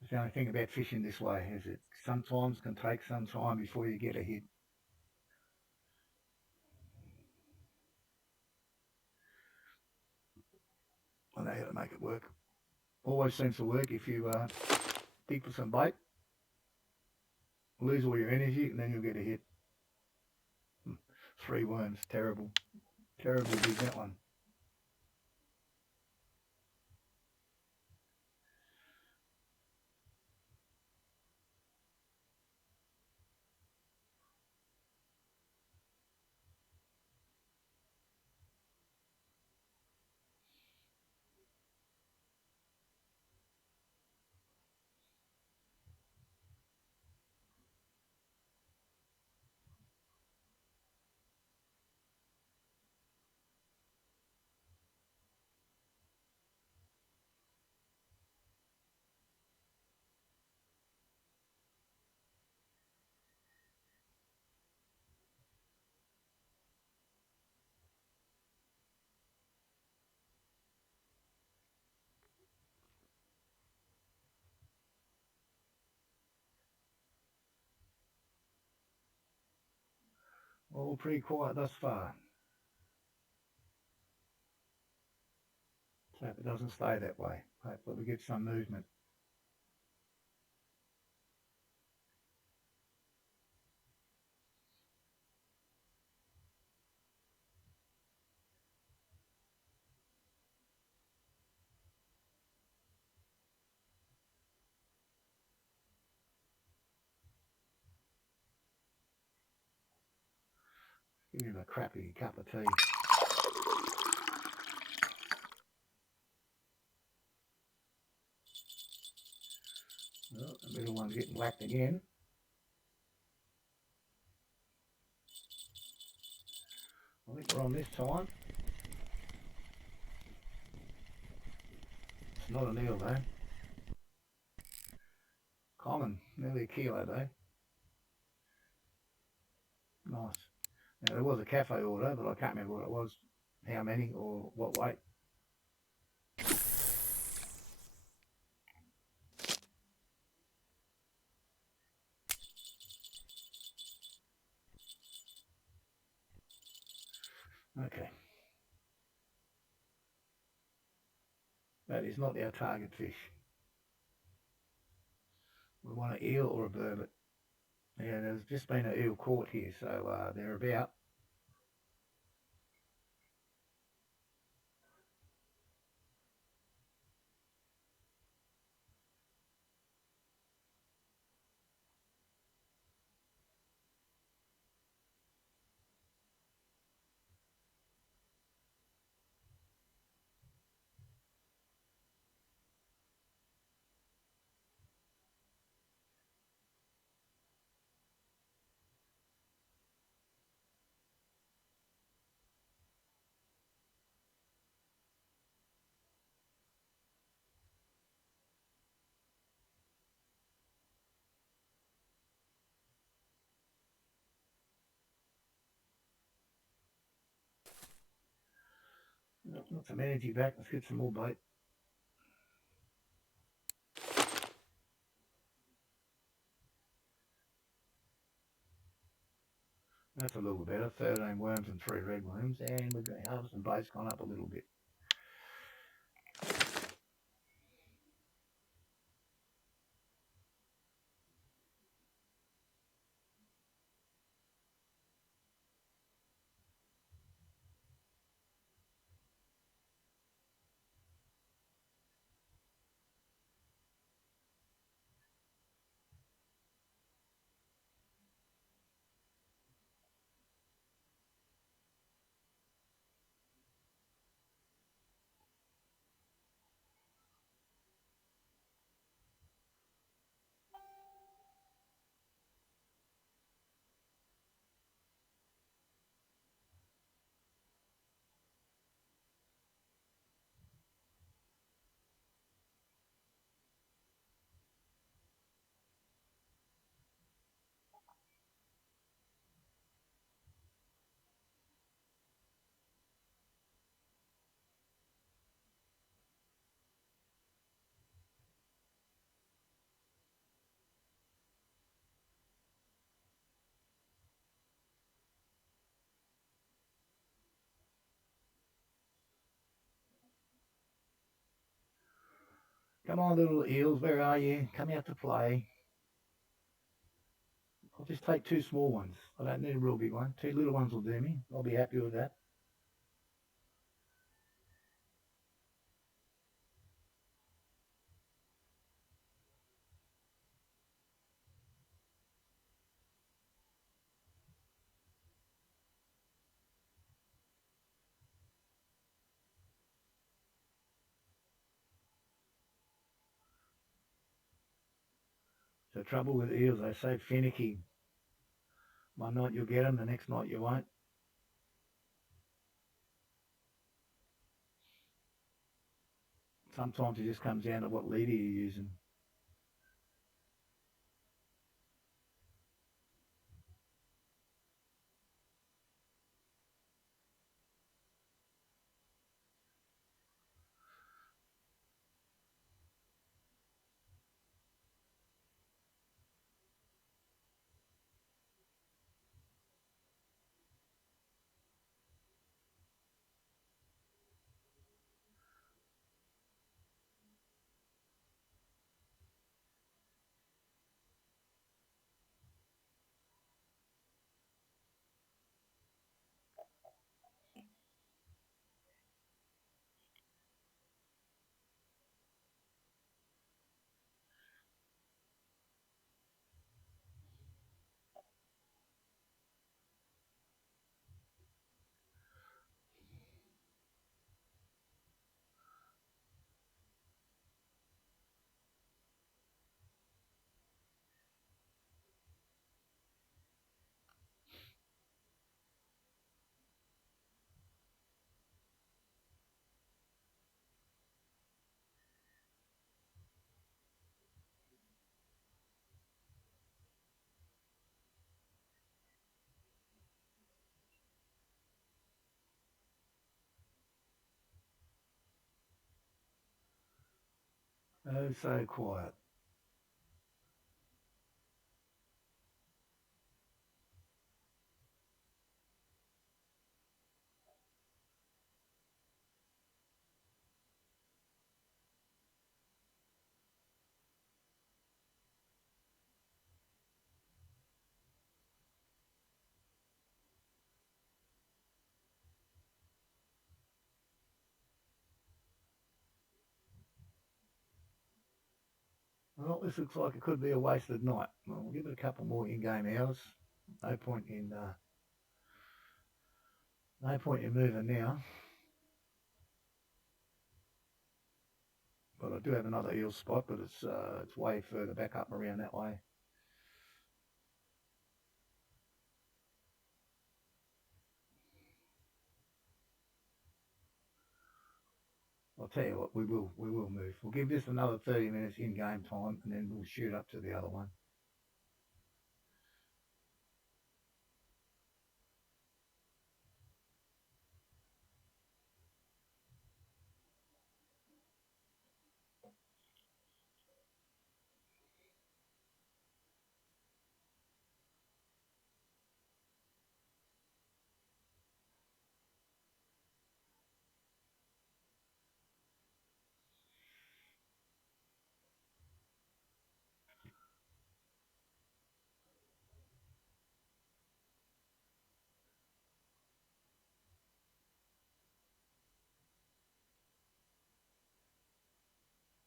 It's the only thing about fishing this way is it sometimes can take some time before you get a hit. I know how to make it work. Always seems to work if you dig for some bait, lose all your energy, and then you'll get a hit. 3 worms, terrible. Terrible big that one. All pretty quiet thus far. So hope it doesn't stay that way. Hopefully we get some movement. Give him a crappy cup of tea. Well, the middle one's getting whacked again. I think we're on this time. It's not an eel though. Common, nearly a kilo though. Nice. Now there was a cafe order, but I can't remember what it was, how many or what weight. Okay. That is not our target fish. We want an eel or a burbot. Yeah, there's just been an eel caught here, so they're about. Got some energy back. Let's get some more bait. That's a little better. 13 worms and 3 red worms, and we've got harvest and bait's gone up a little bit. Come on, little eels, where are you? Come out to play. I'll just take 2 small ones. I don't need a real big one. 2 little ones will do me. I'll be happy with that. The trouble with eels, they're so finicky. One night you'll get them, the next night you won't. Sometimes it just comes down to what leader you're using. Oh, so quiet. Well, this looks like it could be a wasted night. Well, we'll give it a couple more in-game hours. No point in moving now. But I do have another eel spot, but it's way further back up around that way. I'll tell you what, we will move. We'll give this another 30 minutes in-game time, and then we'll shoot up to the other one.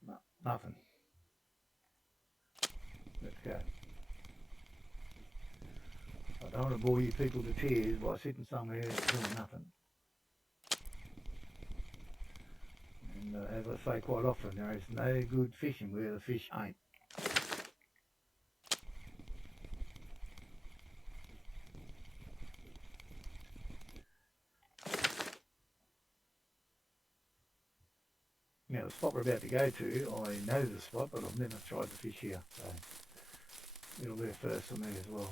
No, nothing. Let's go. I don't want to bore you people to tears by sitting somewhere doing nothing. And as I say quite often, there is no good fishing where the fish ain't. Now the spot we're about to go to, I know the spot, but I've never tried to fish here, so it'll be a first for me as well.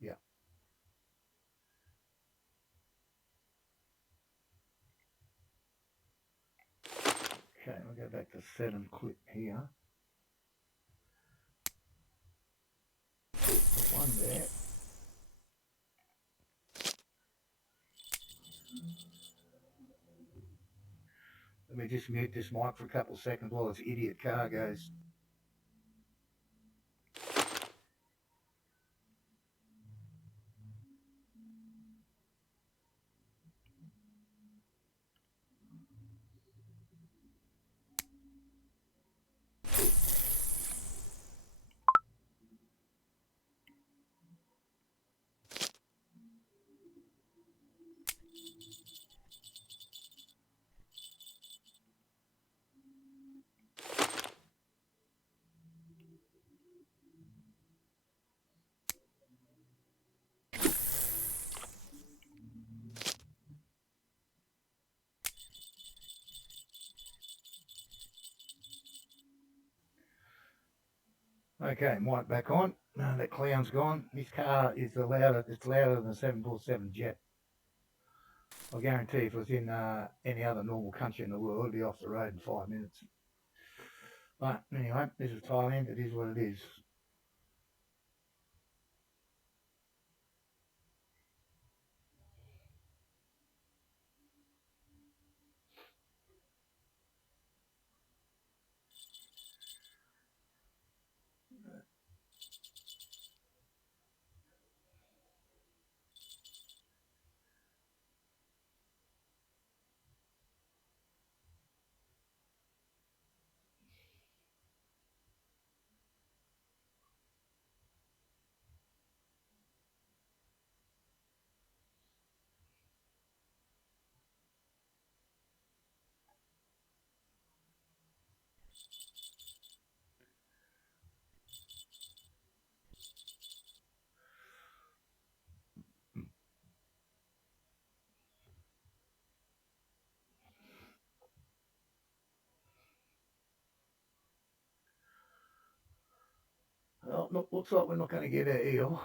Yeah. Okay, we'll go back to 7 clip here. Put one there. Let me just mute this mic for a couple of seconds while this idiot car goes. Okay, mic back on. That clown's gone. This car is louder. It's louder than a 747 jet. I guarantee if it was in any other normal country in the world, it'd be off the road in 5 minutes. But anyway, this is Thailand. It is what it is. Well, look, looks like we're not going to get our eel.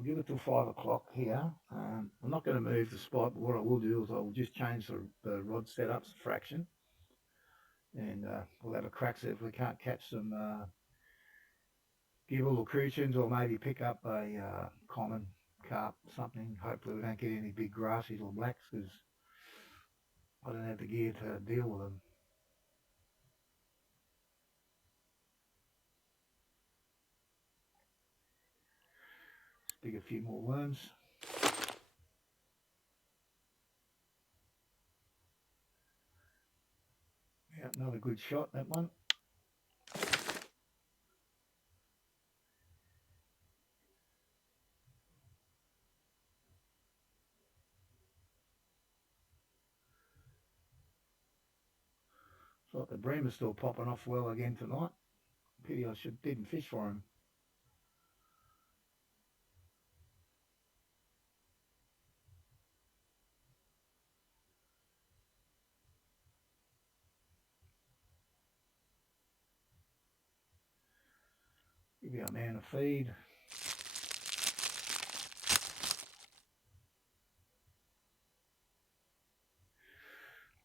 I'll give it till 5 o'clock here. I'm not going to move the spot, but what I will do is I'll just change the rod setups a fraction, and we'll have a crack see if we can't catch some gibble or crucians, or maybe pick up a common carp, something. Hopefully we don't get any big grassies or blacks, because I don't have the gear to deal with them. Dig a few more worms. Yeah, another good shot, that one. It's like the bream is still popping off well again tonight. Pity I didn't fish for him. Give our man a feed.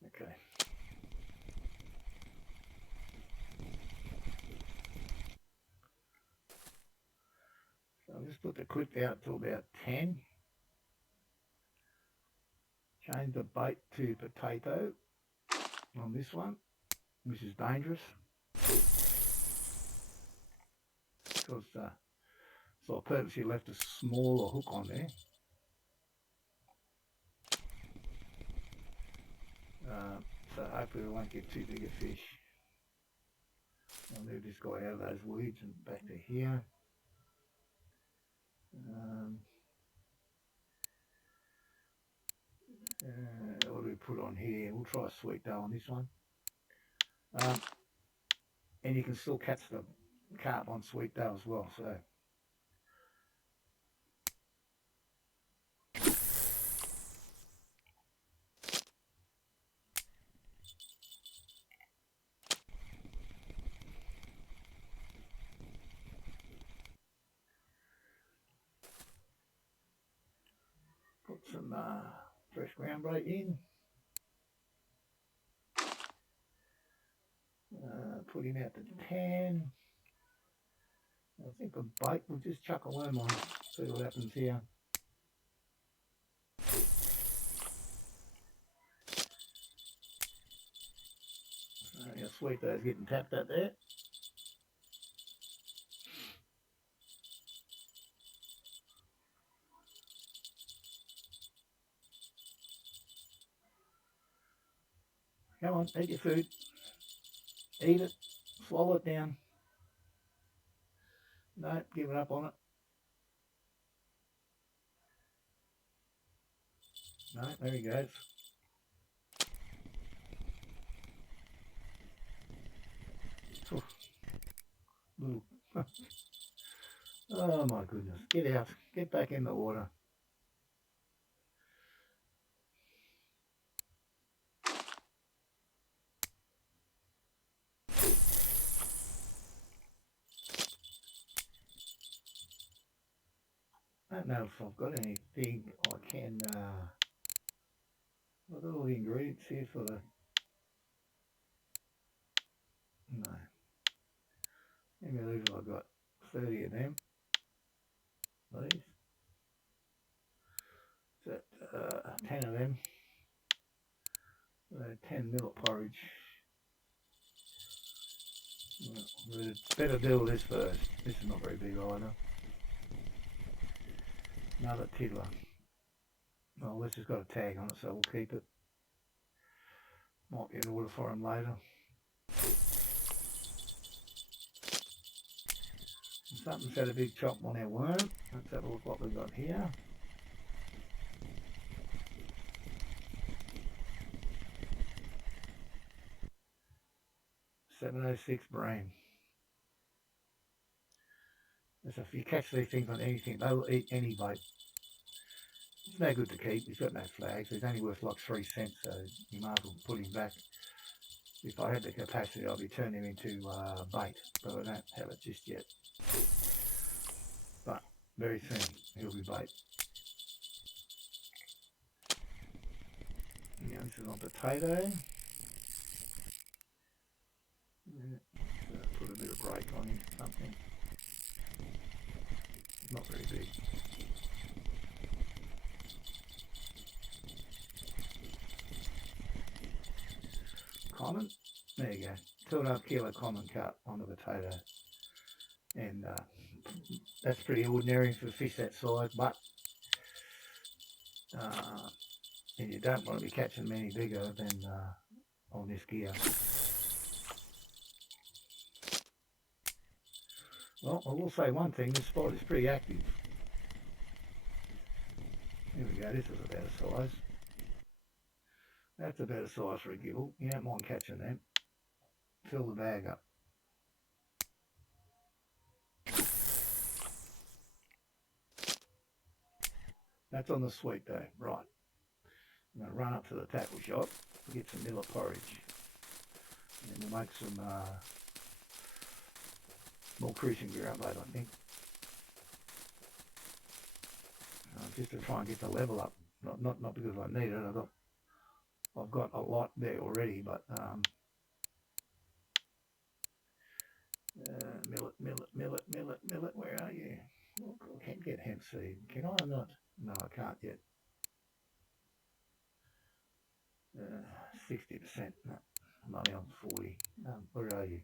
Okay. So I'll just put the clip out to about 10. Change the bait to potato on this one, which is dangerous. Because so I purposely left a smaller hook on there. So hopefully we won't get too big a fish. I'll move this guy out of those weeds and back to here. What do we put on here? We'll try a sweet dough on this one. And you can still catch the carp on sweet dough as well. So put some fresh ground bait in. Put him out to 10. I think the bait, we'll just chuck a worm on, see what happens here. How sweet those getting tapped out there. Come on, eat your food. Eat it. Swallow it down. No, give it up on it. No, there he goes. Little. Oh my goodness. Get out. Get back in the water. I don't know if I've got anything I can, what are all the ingredients here for the, no. How many of these have I got? 30 of them. These. Is that 10 of them? 10 millet porridge. Well, better deal with this first. This is not very big either. Another tiddler. Well, this has got a tag on it, so we'll keep it. Might be an order for him later. Something's had a big chop on our worm. Let's have a look what we've got here. .706 brain. So if you catch these things on anything, they will eat any bait. It's no good to keep. He's got no flags. He's only worth like 3 cents, so you might as well put him back. If I had the capacity, I'd be turning him into bait, but I don't have it just yet. But very soon. He'll be bait. Now this is on potato. Put a bit of brake on him, something. Not very big. Common. There you go. 2.5 kilo common cut on the potato. And that's pretty ordinary for fish that size, but and you don't want to be catching them any bigger than on this gear. Well, I will say one thing, this spot is pretty active. Here we go, this is about a size. That's about a size for a gibble. You don't mind catching them. Fill the bag up. That's on the sweet day, right. I'm going to run up to the tackle shop, get some millet porridge, and we'll make some more crucian groundbait, I think. Just to try and get the level up. Not because I need it. I've got a lot there already, but millet. Where are you? Oh, I can't get hemp seed. Can I or not? No, I can't yet. 60%. No, I'm only on 40. Where are you?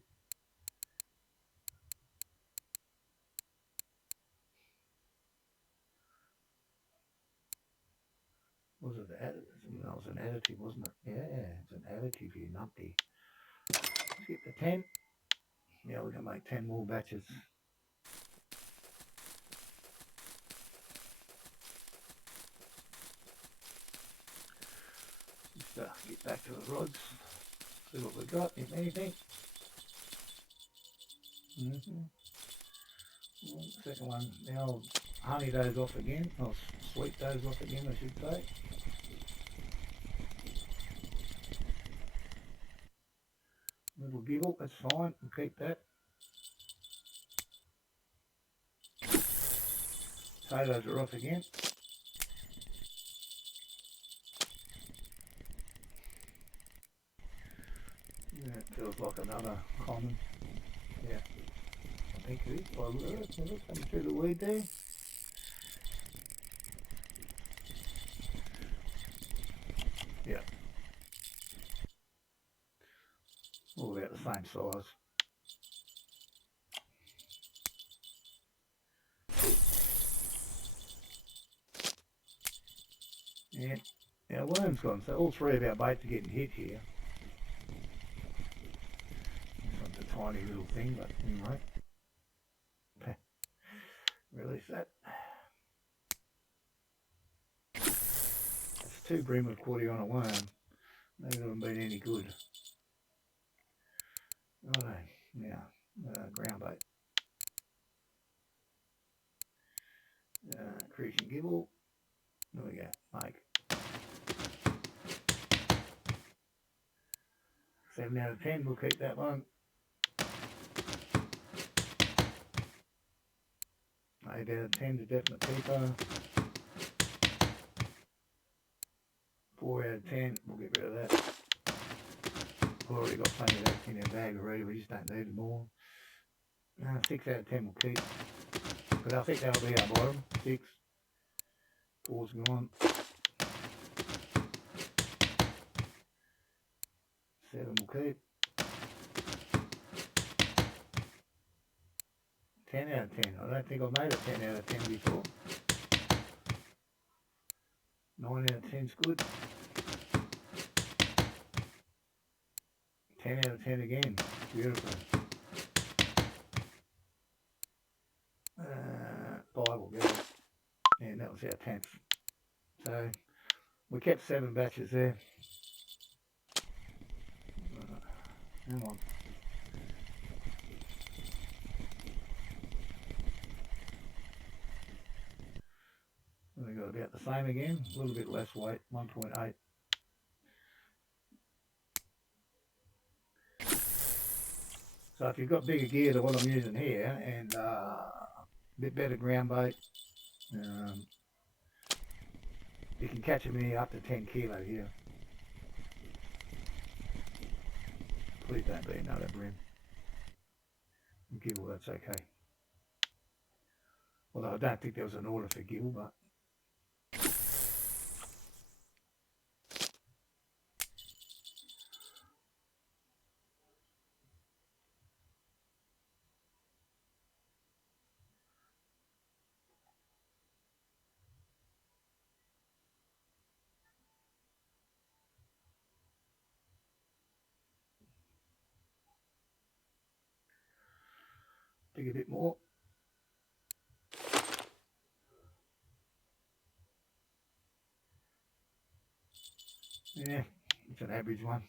Was it additive? No, it was an additive, wasn't it? Yeah, it's an additive, you numpty. Let's get to 10. Yeah, we can make 10 more batches. Just get back to the rods. See what we've got, if anything. Second one, the old honey does off again, or sweet does off again, I should say. Little giggle, that's fine, we'll keep that. Potatoes are off again. Yeah, it feels like another common. Yeah, I think it is. By the look at it, coming through the weed there. Yeah. All about the same size. Yeah, now worm's gone, so all three of our baits are getting hit here. This one's a tiny little thing, but anyway. Release that. It's 2 bream with quarter on a worm. They haven't been any good. Righto, now, ground bait. Crucian gibble. There we go, Mike. 7 out of 10, we'll keep that one. 8 out of 10 is a definite keeper. 4 out of 10, we'll get rid of that. We've already got plenty of that in our bag already, we just don't need it more. 6 out of 10 we'll keep. But I think that'll be our bottom. 6. 4's gone. 7 we'll keep. 10 out of 10. I don't think I've made a 10 out of 10 before. 9 out of 10's good. 10 out of 10 again. Beautiful. 5 will go. And that was our 10th. So we kept 7 batches there. Hang on. We got about the same again, a little bit less weight, 1.8. So if you've got bigger gear than what I'm using here, and bit better ground bait. You can catch them here up to 10 kilo here. Please don't be another brim. Gill, that's okay. Although I don't think there was an order for gill, but dig a bit more. Yeah, it's an average one.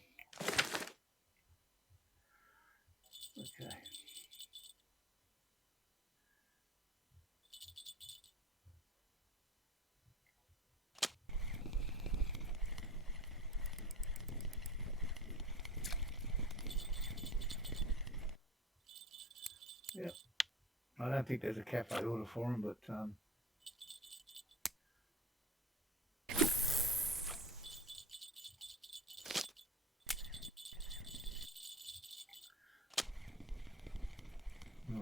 Okay. Yep. I don't think there's a cafe order for them, but oh,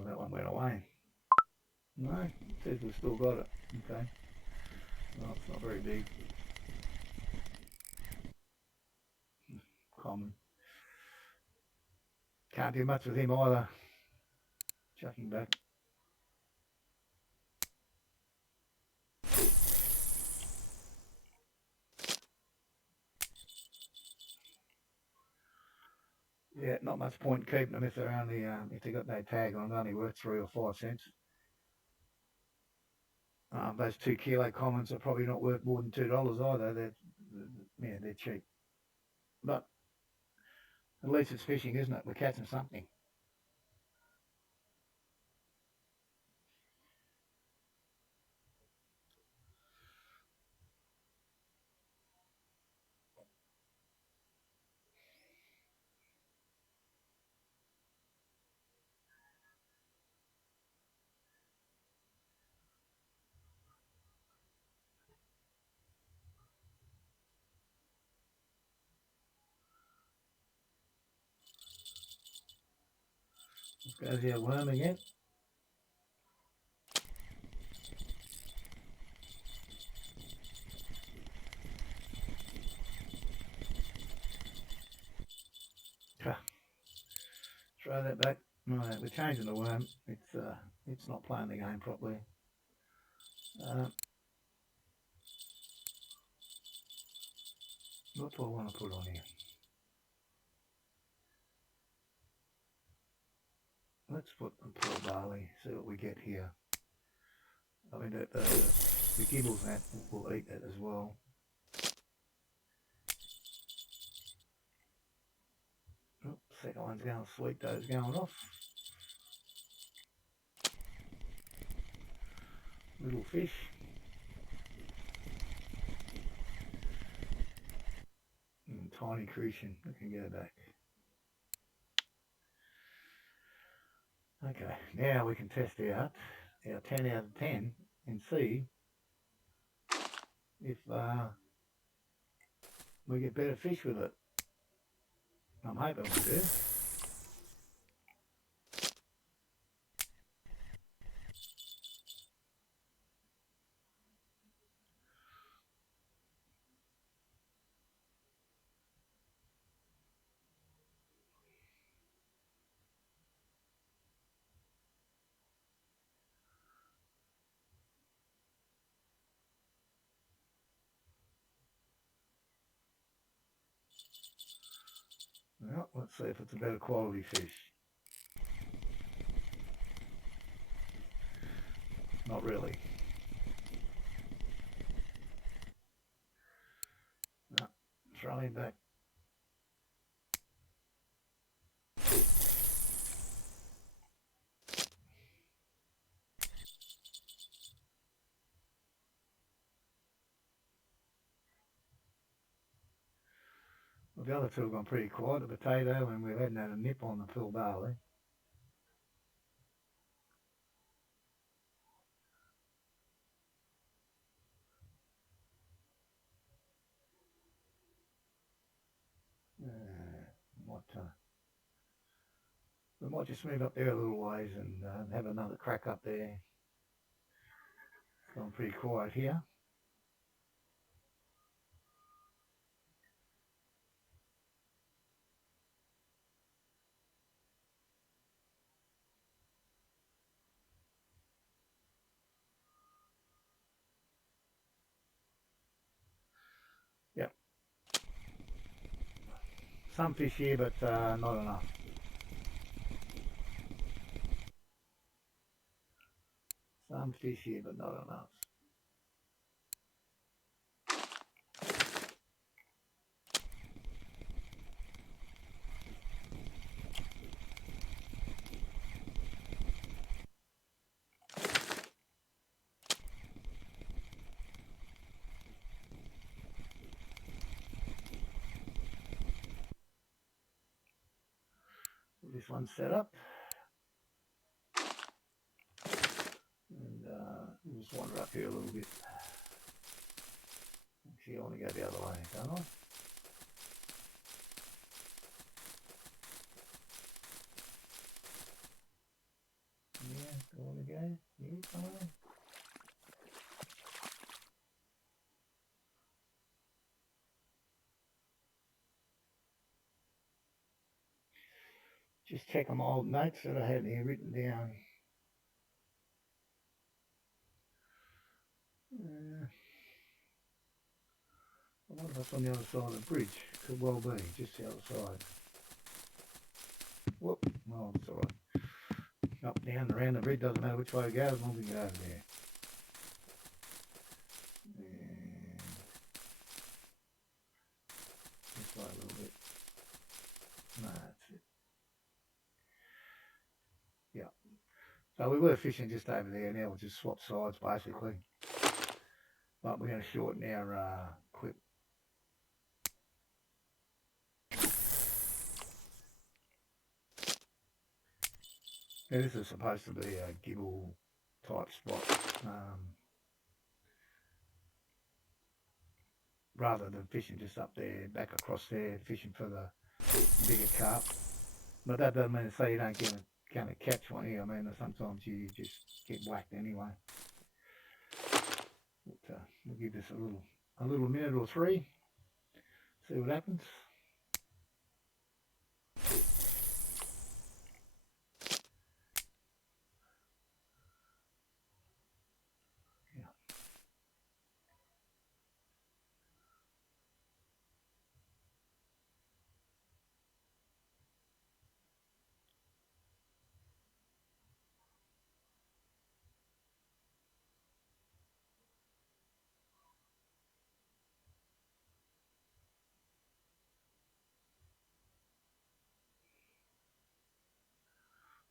that one went away. No, it says we've still got it. Okay. Well, it's not very big. Common. Can't do much with him either. Chucking back. Yeah, not much point keeping them if they're only if they got no tag on, only worth 3 or 5 cents. Those 2 kilo commons are probably not worth more than $2 either. They're cheap. But at least it's fishing, isn't it? We're catching something. Goes our worm again. Throw that back. Right, we're changing the worm. It's not playing the game properly. What do I want to put on here? Let's put the pearl barley. See what we get here. I mean, the gibbles that will eat that as well. Oh, second one's going sweet. Those going off. Little fish. Tiny crucian. I can go back. Okay, now we can test out our 10 out of 10 and see if we get better fish with it. I'm hoping we do. Well, let's see if it's a better quality fish. Not really. No, throw him back. Well, the other two have gone pretty quiet. The potato, and we've had a nip on the pearl barley. might just move up there a little ways and have another crack up there. It's gone pretty quiet here. Yep. Some fish here, but not enough. Some fish here, but not enough. This one's set up. And we'll just wander up here a little bit. Actually, I want to go the other way, don't I? Yeah, do I want to go? Yeah, come on. Just check on my old notes that I had here written down. I wonder if it's on the other side of the bridge. Could well be, just the other side. Whoop, well, it's alright. Up, down, around the bridge, doesn't matter which way it goes, as long as we get over there. And this way a little bit. No, that's it. Yeah. So we were fishing just over there, now we'll just swap sides basically. But we're going to shorten our clip. Now this is supposed to be a gibble type spot. Rather than fishing just up there, back across there, fishing for the bigger carp. But that doesn't mean to say you don't going to catch one here. I mean, sometimes you just get whacked anyway. But, we'll give this a little minute or three, see what happens.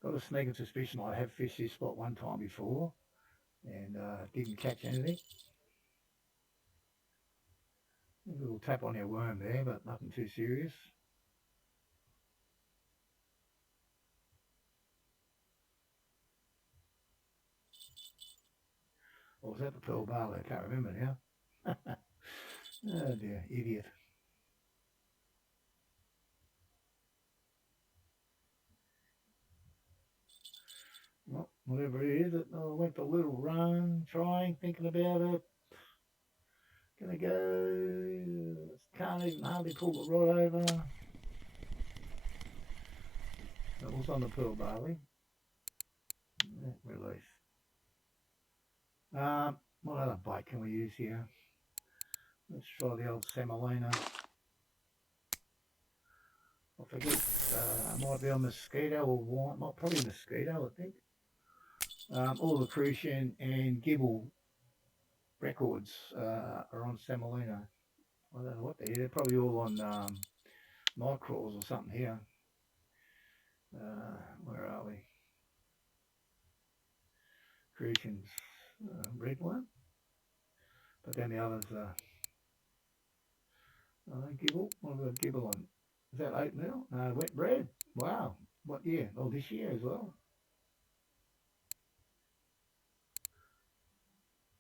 Got a sneaking suspicion I have fished this spot one time before and didn't catch anything. A little tap on our worm there, but nothing too serious. Or was that the pearl barley? I can't remember now. Oh dear, idiot. Well, whatever it is, I went for a little run, trying, thinking about it. Gonna go, can't even hardly pull the rod over. That was on the pearl barley. Release. What other bait can we use here? Let's try the old semolina. I forget, might be a mosquito or wine, probably mosquito I think. All the Crucian and Gibble records are on semolina. I don't know what they're probably all on night crawls or something here. Where are we? Crucian's red one. But then the others are Gibble. What about Gibble on? Is that oatmeal? No, wet bread. Wow. What year? Oh, this year as well.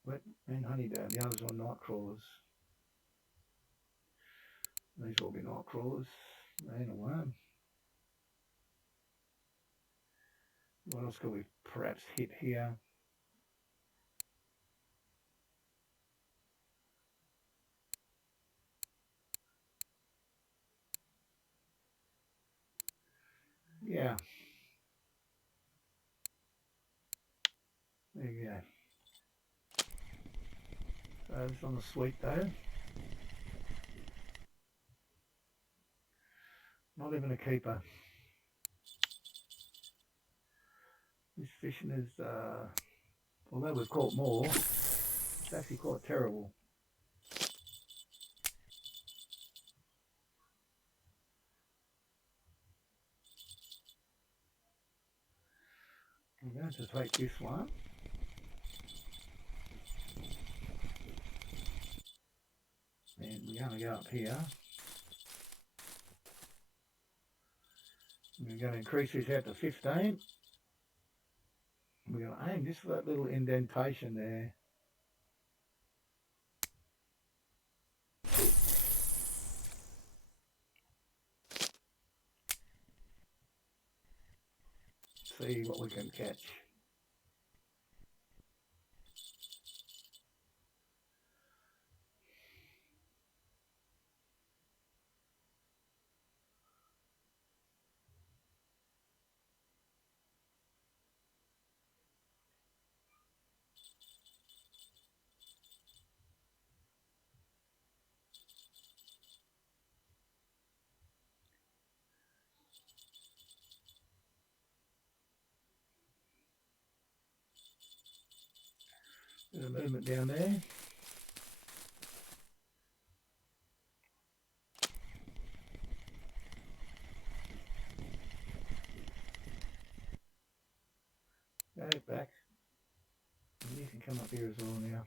Wet and honey down. The others are night crawlers. These will be night crawlers. And a worm. What else could we perhaps hit here? Yeah, there you go. So it's on the sweet though. Not even a keeper. This fishing is, although we've caught more, it's actually quite terrible. I'm going to take this one. And we're going to go up here. We're going to increase this out to 15. We're going to aim just for that little indentation there. See what we can catch. Bit of movement down there. Go back. And you can come up here as well now.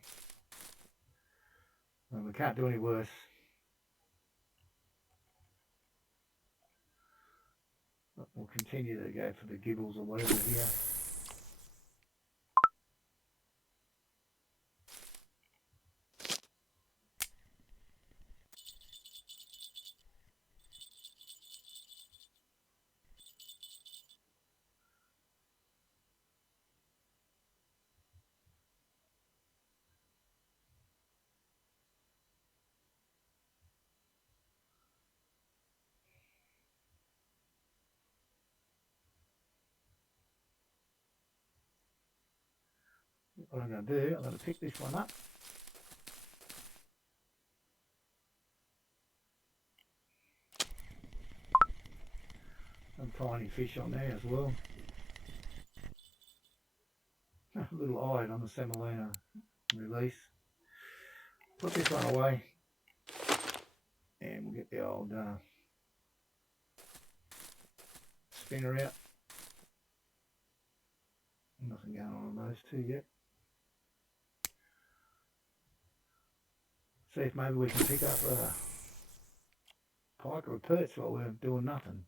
Well, we can't do any worse. But we'll continue to go for the gibbles or whatever here. What I'm going to do, I'm going to pick this one up. Some tiny fish on there as well. A little eye on the semolina release. Put this one away. And we'll get the old spinner out. Nothing going on those two yet. See if maybe we can pick up a pike or a perch while we're doing nothing.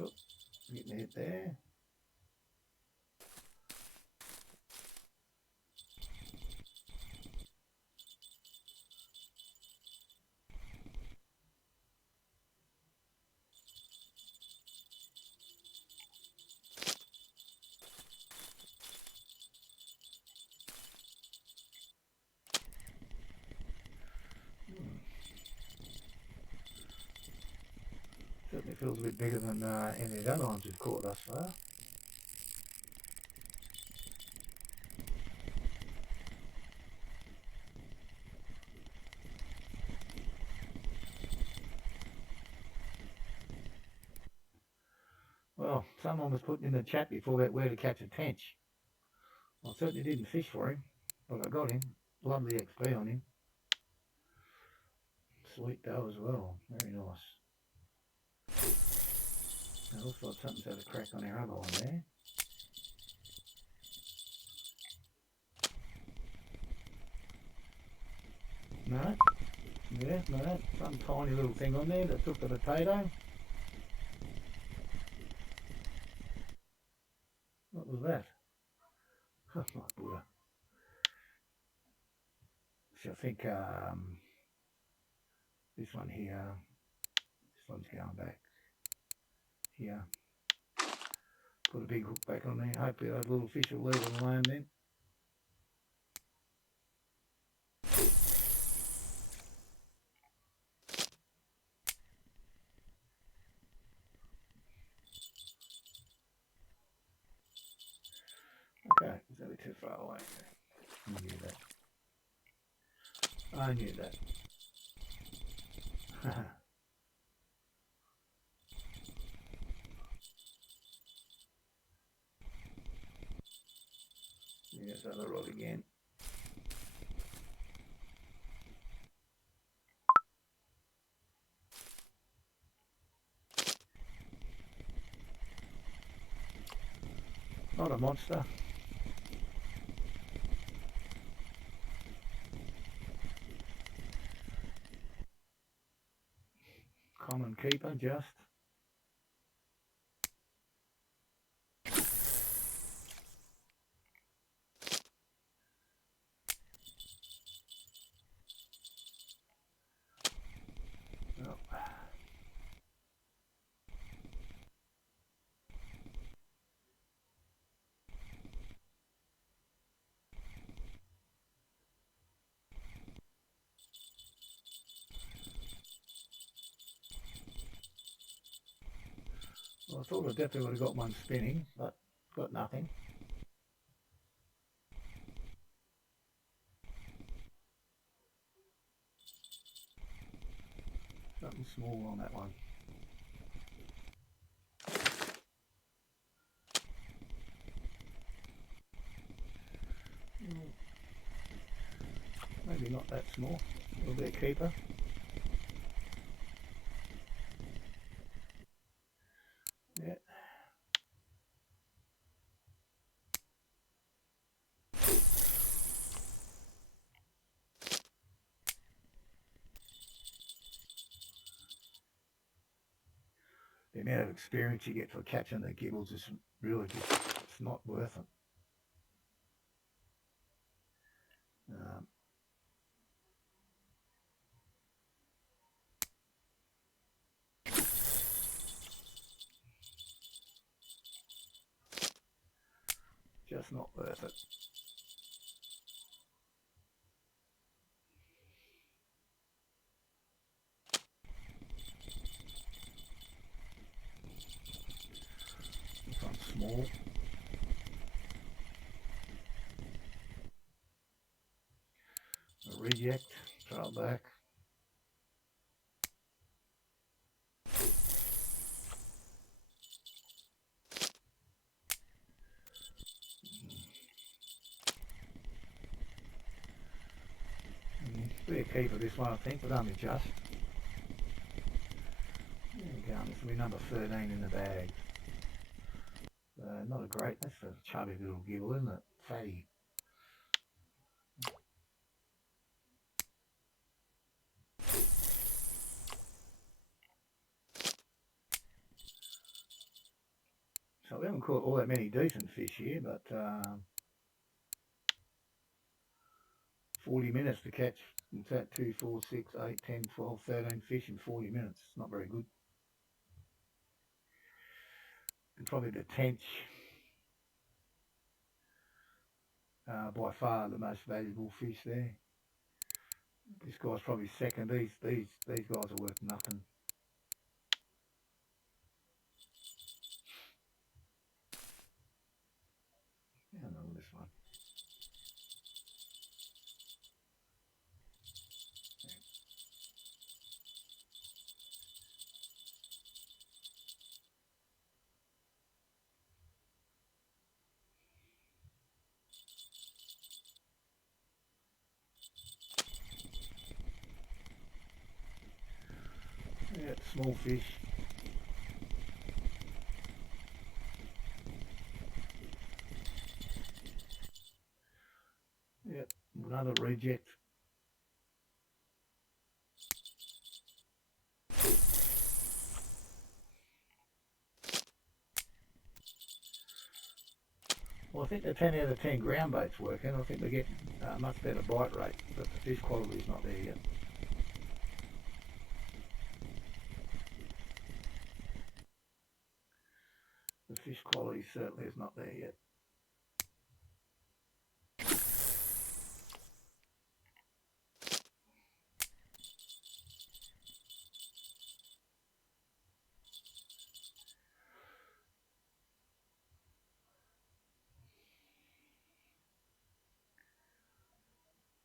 Oh, getting a hit there. Certainly feels a bit bigger than any of the other ones we've caught thus far. Well, someone was putting in the chat before that where to catch a tench. I certainly didn't fish for him, but I got him. Lovely XP on him. Sweet dough as well. Very nice. It looks like something's had a crack on our other one there. No. Yeah, no. Some tiny little thing on there that took the potato. What was that? Oh my Buddha. So I think this one here. This one's going back here. Put a big hook back on there. Hopefully those little fish will leave it alone then. Okay, is that a bit too far away? I knew that. I knew that. Here's the other rod again. Not a monster. Common keeper, just. Oh. Well, I thought I definitely would have got one spinning, but got nothing. Something small on that one. Maybe not that small. A little bit of keeper. Yeah. The amount of experience you get for catching the gibbles is really just, it's not worth it. Just not worth it. This one's small. A reject, throw it back. Be a keeper this one, I think, but only just. There we go, this will be number 13 in the bag. Not a great, that's a chubby little gibble, isn't it? Fatty. So we haven't caught all that many decent fish here, but 40 minutes to catch, what's that, 2, 4, 6, 8, 10, 12, 13 fish in 40 minutes. It's not very good. And probably the tench, by far the most valuable fish there. This guy's probably second. These guys are worth nothing. Yeah, I know this one. Yeah, small fish. Yeah, another reject. Well, I think the 10 out of 10 ground bait's working. I think they get much better bite rate, but the fish quality is not there yet. fish quality certainly is not there yet.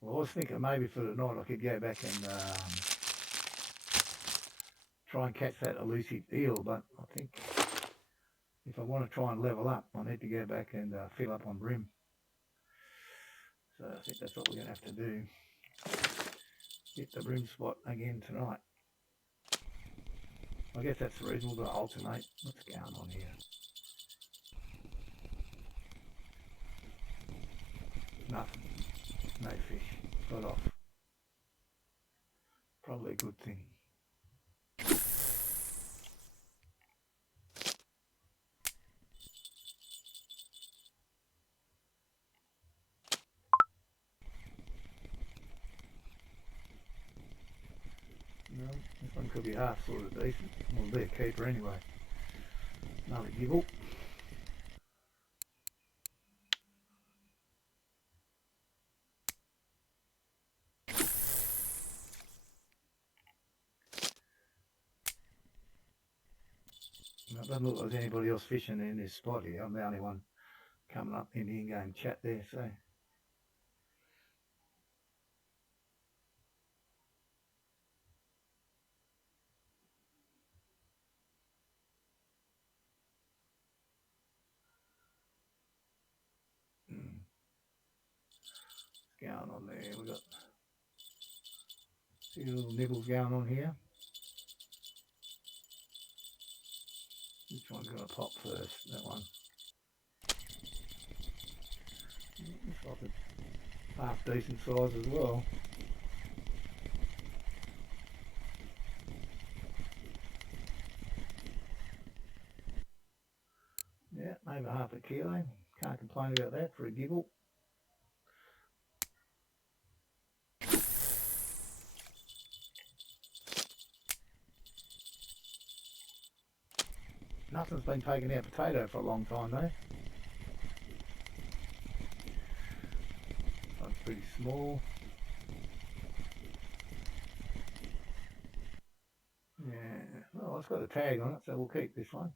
Well, I was thinking maybe for the night I could go back and try and catch that elusive eel, but I think if I want to try and level up, I need to go back and fill up on bream. So I think that's what we're going to have to do. Hit the bream spot again tonight. I guess that's the reason we're going to alternate. What's going on here? Nothing. No fish. Got off. Probably a good thing. No, this one could be half sort of decent. We'll be a keeper anyway. Another gibble. It doesn't look like there's anybody else fishing in this spot here. I'm the only one coming up in here and going chat there, so. What's going on there? We've got a few little nibbles going on here. Which one's going to pop first? That one. Looks like it's half decent size as well. Yeah, over half a kilo. Can't complain about that for a gibble. Nothing's been taking out potato for a long time though. That's pretty small. Yeah, well, it's got a tag on it, so we'll keep this one.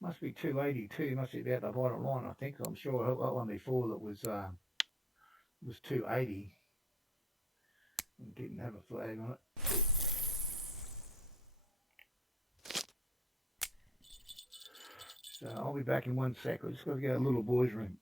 Must be 282. Must be about the bottom line, I think. I'm sure I got one before that was 280. It didn't have a flag on it. So I'll be back in 1 sec. I just got to go to the little boy's room.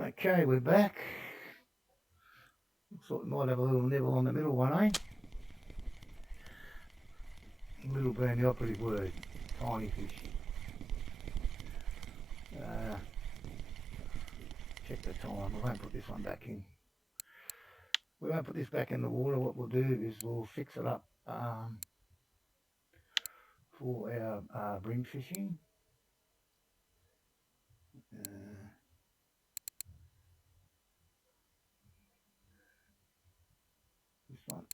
Okay, we're back. Looks like we might have a little nibble on the middle one, eh? Little being the operative word. Tiny fish. Check the time. We won't put this one back in. We won't put this back in the water. What we'll do is we'll fix it up for our bream fishing. This one.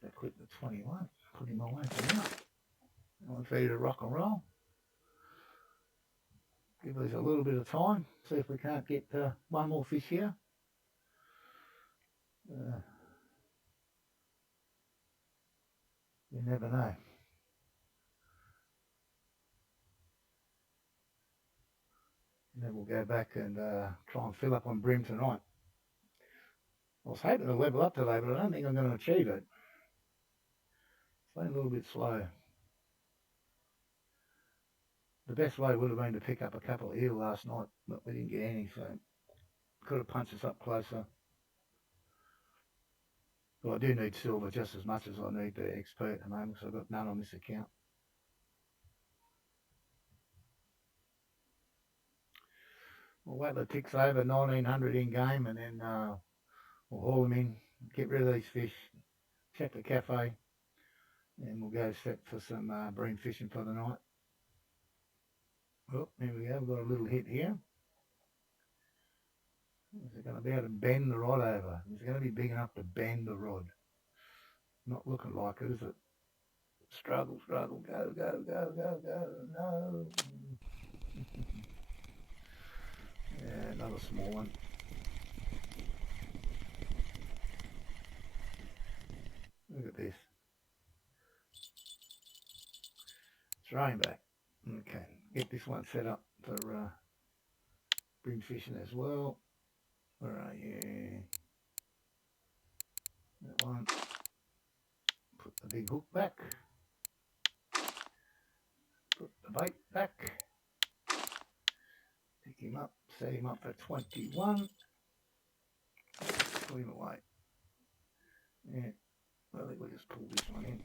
set the clip to 21. Put him away for now. I'm ready to rock and roll. Give us a little bit of time. See if we can't get one more fish here. You never know. And then we'll go back and try and fill up on bream tonight. I was hoping to level up today, but I don't think I'm going to achieve it. It's been a little bit slow. The best way would have been to pick up a couple of eel last night, but we didn't get any, so could have punched us up closer. But I do need silver just as much as I need the XP at the moment, so I've got none on this account. We'll wait till it ticks over 1900 in game, and then we'll haul them in, get rid of these fish, check the cafe, and we'll go set for some bream fishing for the night. Oh, there we go, we've got a little hit here. Is it going to be able to bend the rod over? Is it going to be big enough to bend the rod? Not looking like it, is it? Struggle, struggle, go, go, go, go, go, no. Yeah, another small one. Look at this. It's raining back. Okay, get this one set up for bream fishing as well. Where are you? That one. Put the big hook back. Put the bait back. Pick him up, set him up for 21. Put him away. Yeah, well, I think we'll just pull this one in.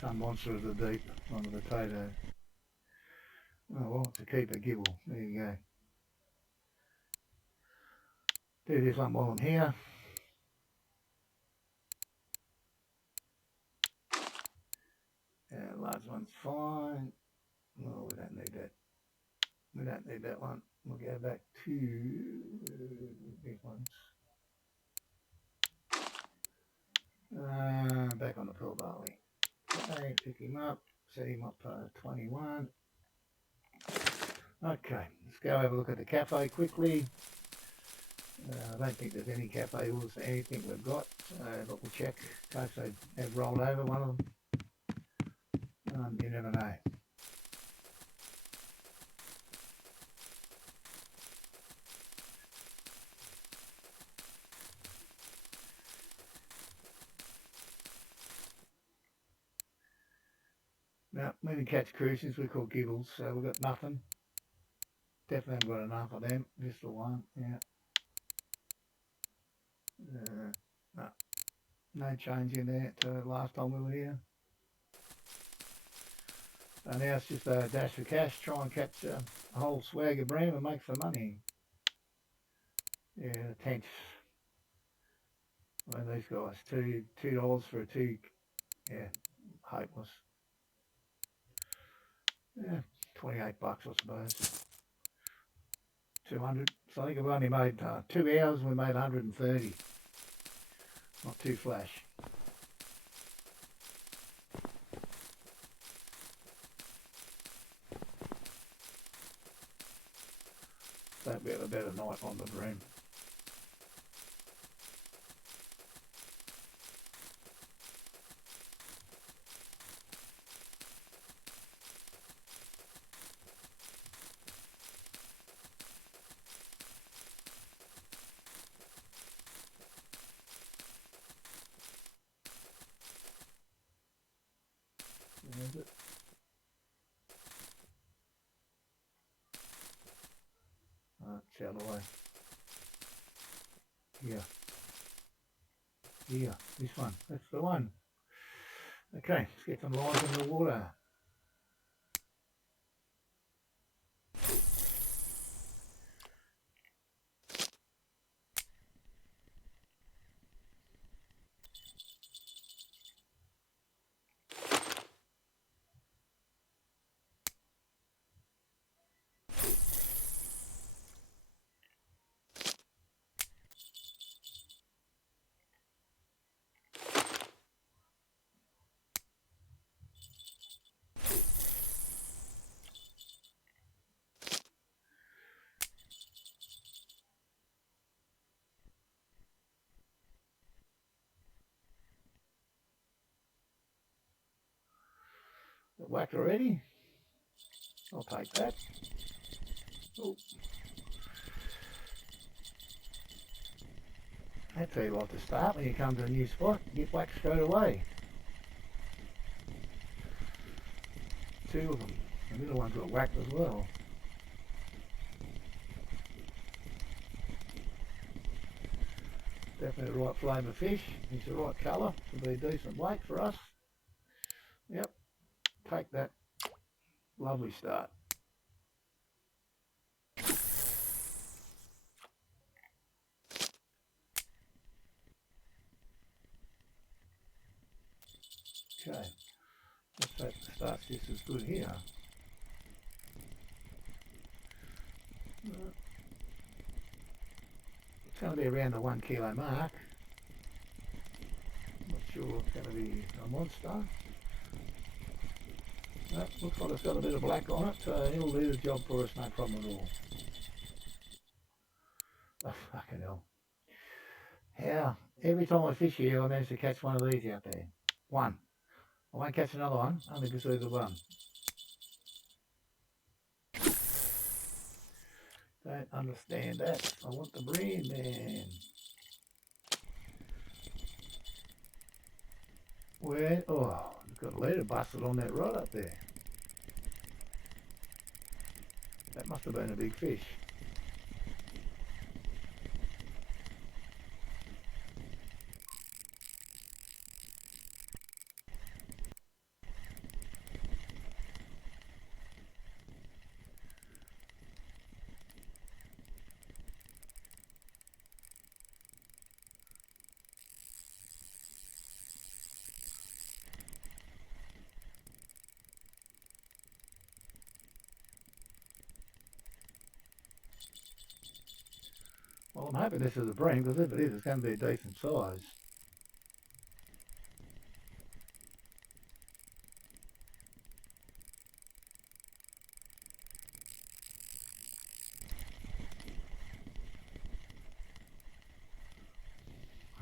Some monster of the deep on the potato. Oh well, it's a keeper gibble. There you go. Do this one while I'm here. Large one's fine. No, we don't need that. We don't need that one. We'll go back to big ones. Back on the pearl barley. Okay, pick him up, set him up for 21. Okay, let's go have a look at the cafe quickly. I don't think there's any cafe rules for anything we've got, but we'll check in case they have rolled over one of them. You never know. Now, moving catch cruises we call gibbles, so we've got nothing. Definitely haven't got enough of them. Just the one, yeah. No change in there to last time we were here. So now it's just a dash for cash, try and catch a whole swag of bream and make some money. Yeah, tenth. Well, these guys, $2 for a two, yeah, hopeless. Yeah, 28 bucks I suppose. 200. So I think we've only made 2 hours and we made 130. Not too flash. Hope we have a better night on the bream. Is it? It's out of the way. Here, this one, that's the one. Okay, let's get some lines in the water. Whacked already? I'll take that. Oh. I tell you what to start when you come to a new spot, get whacked straight away. 2 of them. The middle ones got whacked as well. Definitely the right flavour fish. It's the right colour. It'll be a decent weight for us. Yep. Take that. Lovely start. Okay. Let's hope the start's just as good here. It's going to be around the 1 kilo mark. Not sure it's going to be a monster. No, looks like it's got a bit of black on it, so he'll do the job for us, no problem at all. Oh, fucking hell. How? Every time I fish here, I manage to catch one of these out there. One. I won't catch another one, only because there's the one. Don't understand that. I want the bream, man. Where? Oh, you've got a leader busted on that rod up there. That must have been a big fish. Well, I'm hoping this is a bream, because if it is, it's going to be a decent size.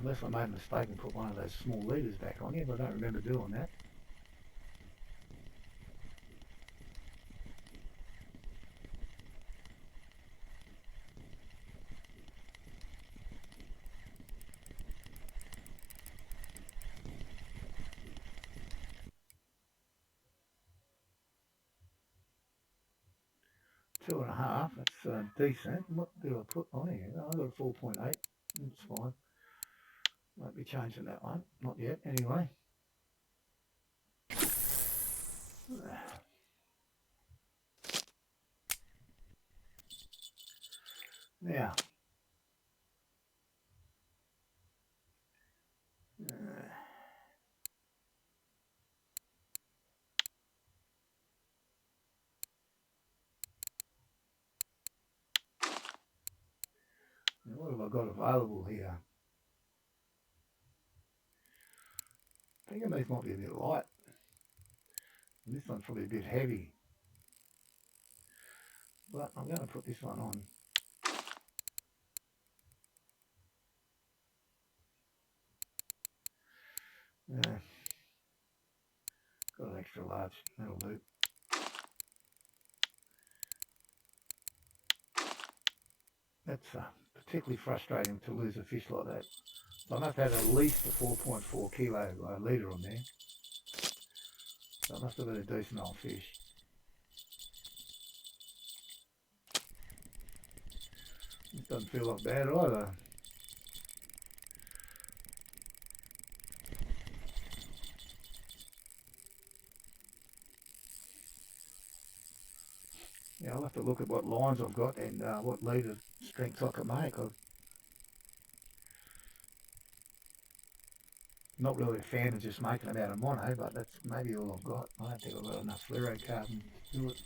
Unless I made a mistake and put one of those small leaders back on here, but I don't remember doing that. Two and a half, that's decent. What did I put on here? Oh, I got a 4.8, that's fine. Won't be changing that one, not yet anyway. Now, what have I got available here? I think these might be a bit light. And this one's probably a bit heavy. But I'm going to put this one on. Yeah. Got an extra large, that'll do. That's particularly frustrating to lose a fish like that. So I must have had at least a 4.4 kilo leader on there. So it must have been a decent old fish. This doesn't feel like bad either. Yeah, I'll have to look at what lines I've got and what leader strengths I can make. I'm not really a fan of just making them out of mono, but that's maybe all I've got. I don't think I've got enough fluorocarbon to do it.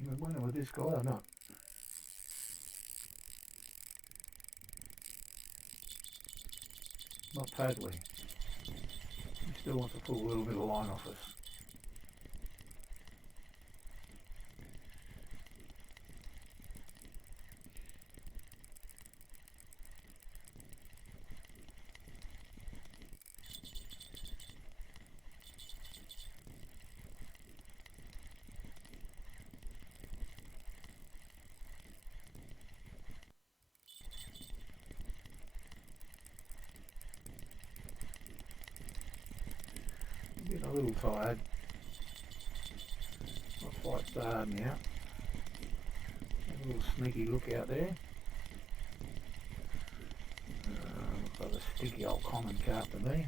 I'm wondering with this guy or not. Not totally. He still wants to pull a little bit of line off us. Getting a little tired. Not quite starting out. A little sneaky look out there. Looks like a sticky old common carp to me.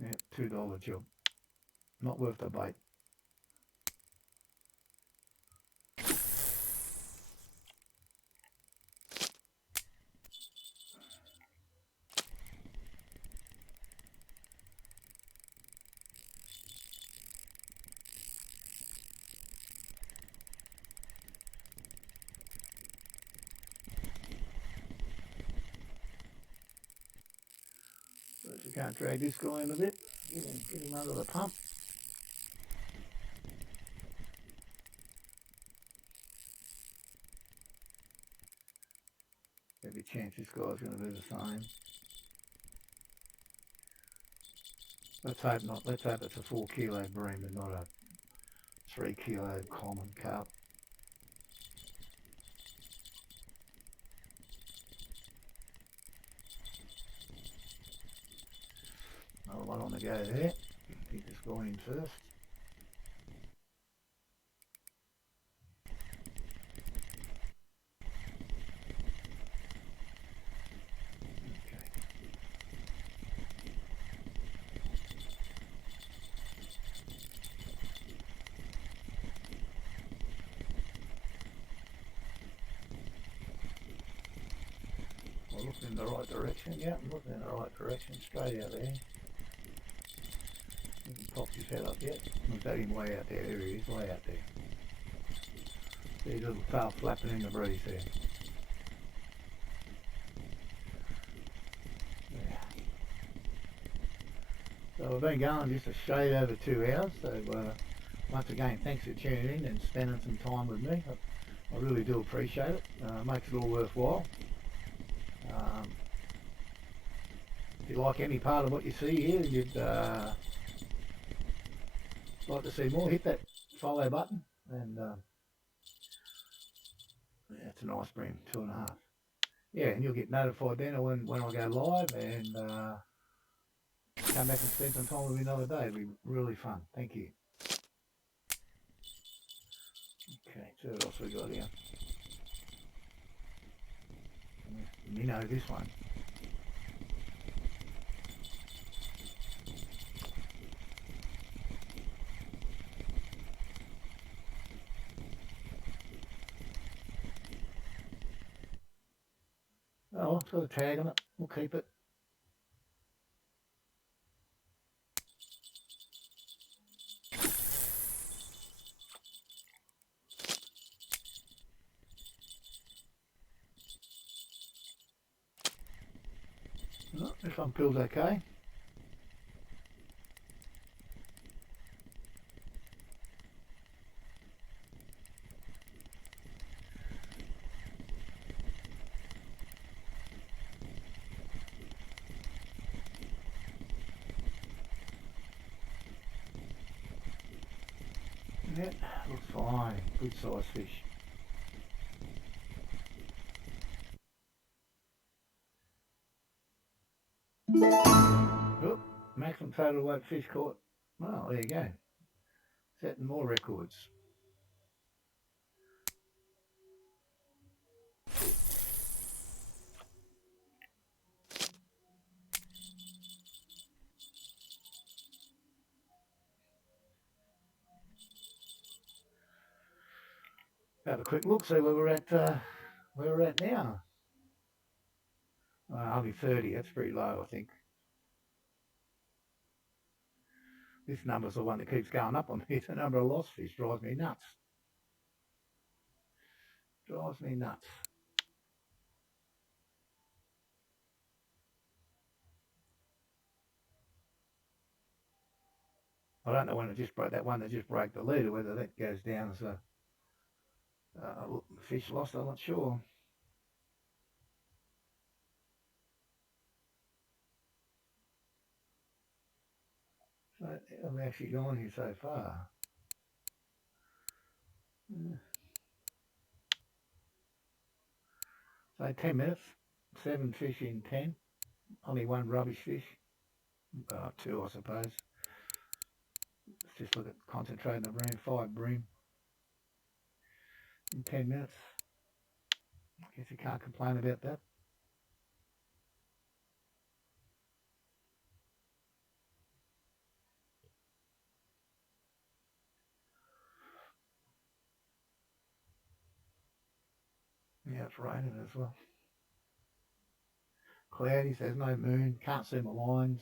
Yeah, $2 job. Not worth the bait. But you can't drag this guy in a bit. Get him under the pump. Every chance this guy's going to do the same. Let's hope not. Let's hope it's a 4 kilo bream and not a 3 kilo common carp. Another one on the go there. Get this guy in first. Well, looking in the right direction. Yeah, I'm looking in the right direction. Straight out there. Hasn't popped his head up yet. Look at him way out there. There he is, way out there. See his little tail flapping in the breeze there. Yeah. So we've been going just a shade over 2 hours. So once again, thanks for tuning in and spending some time with me. I really do appreciate it. Makes it all worthwhile. If you like any part of what you see here, you'd like to see more, hit that follow button, and yeah, it's a nice bream, 2.5. Yeah, and you'll get notified then when I go live, and come back and spend some time with me another day. It'll be really fun. Thank you. Okay, so what else we got here? You know this one. Oh, it's got a tag on it. We'll keep it. Oh, this one feels okay. Yeah, looks fine. Good size fish. Oh, maximum total weight fish caught. Well, there you go. Setting more records. Have a quick look, see where we're at now. Only 30. That's pretty low, I think. This number's the one that keeps going up on me. The number of lost fish drives me nuts. Drives me nuts. I don't know when it just broke, that one that just broke the leader, whether that goes down as a fish lost, I'm not sure. So I've actually gone here so far. So 10 minutes. 7 fish in 10. Only one rubbish fish. 2 I suppose. Let's just look at concentrating the bream. 5 bream in 10 minutes. I guess you can't complain about that. Yeah, it's raining as well. Cloudy, so there's no moon. Can't see my lines.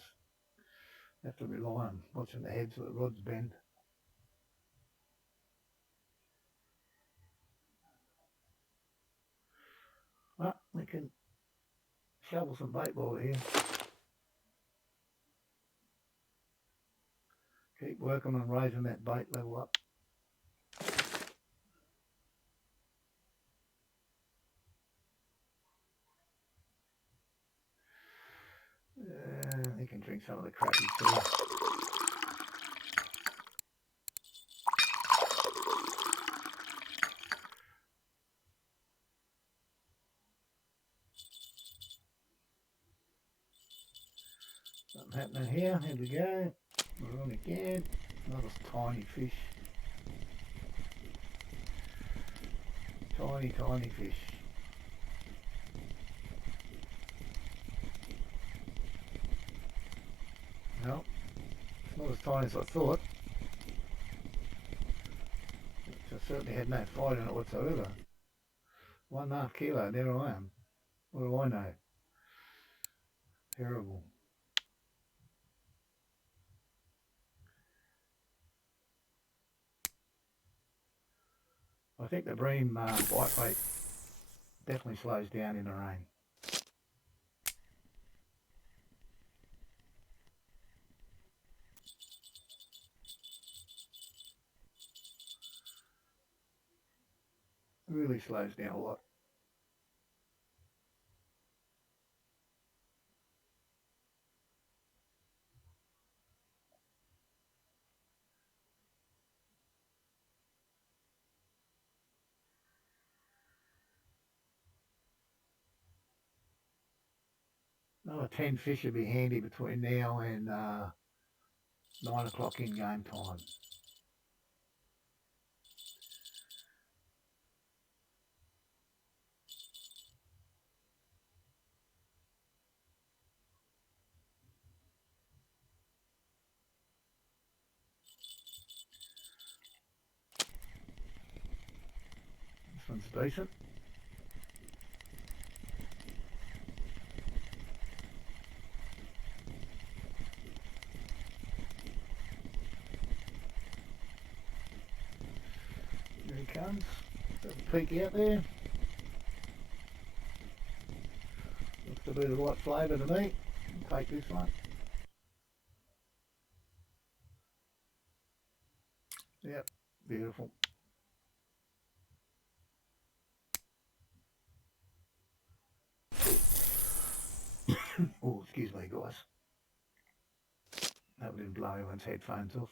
Have to rely on watching the heads of the rods bend. Well, we can shovel some bait while we're here. Keep working on raising that bait level up. You can drink some of the crappy too. Something happening here. Here we go. We're on again. Another tiny fish. Tiny fish. No, it's not as tiny as I thought. I certainly had no fight in it whatsoever. 1.5 kilo, there I am. What do I know? Terrible. I think the bream bite rate definitely slows down in the rain. It really slows down a lot. Another 10 fish would be handy between now and 9 o'clock in game time. This one's decent. There he comes. Have a peek out there. Looks to be the right flavour to me. I'll take this one. Yep, beautiful. Oh, excuse me, guys. That didn't blow anyone's headphones off.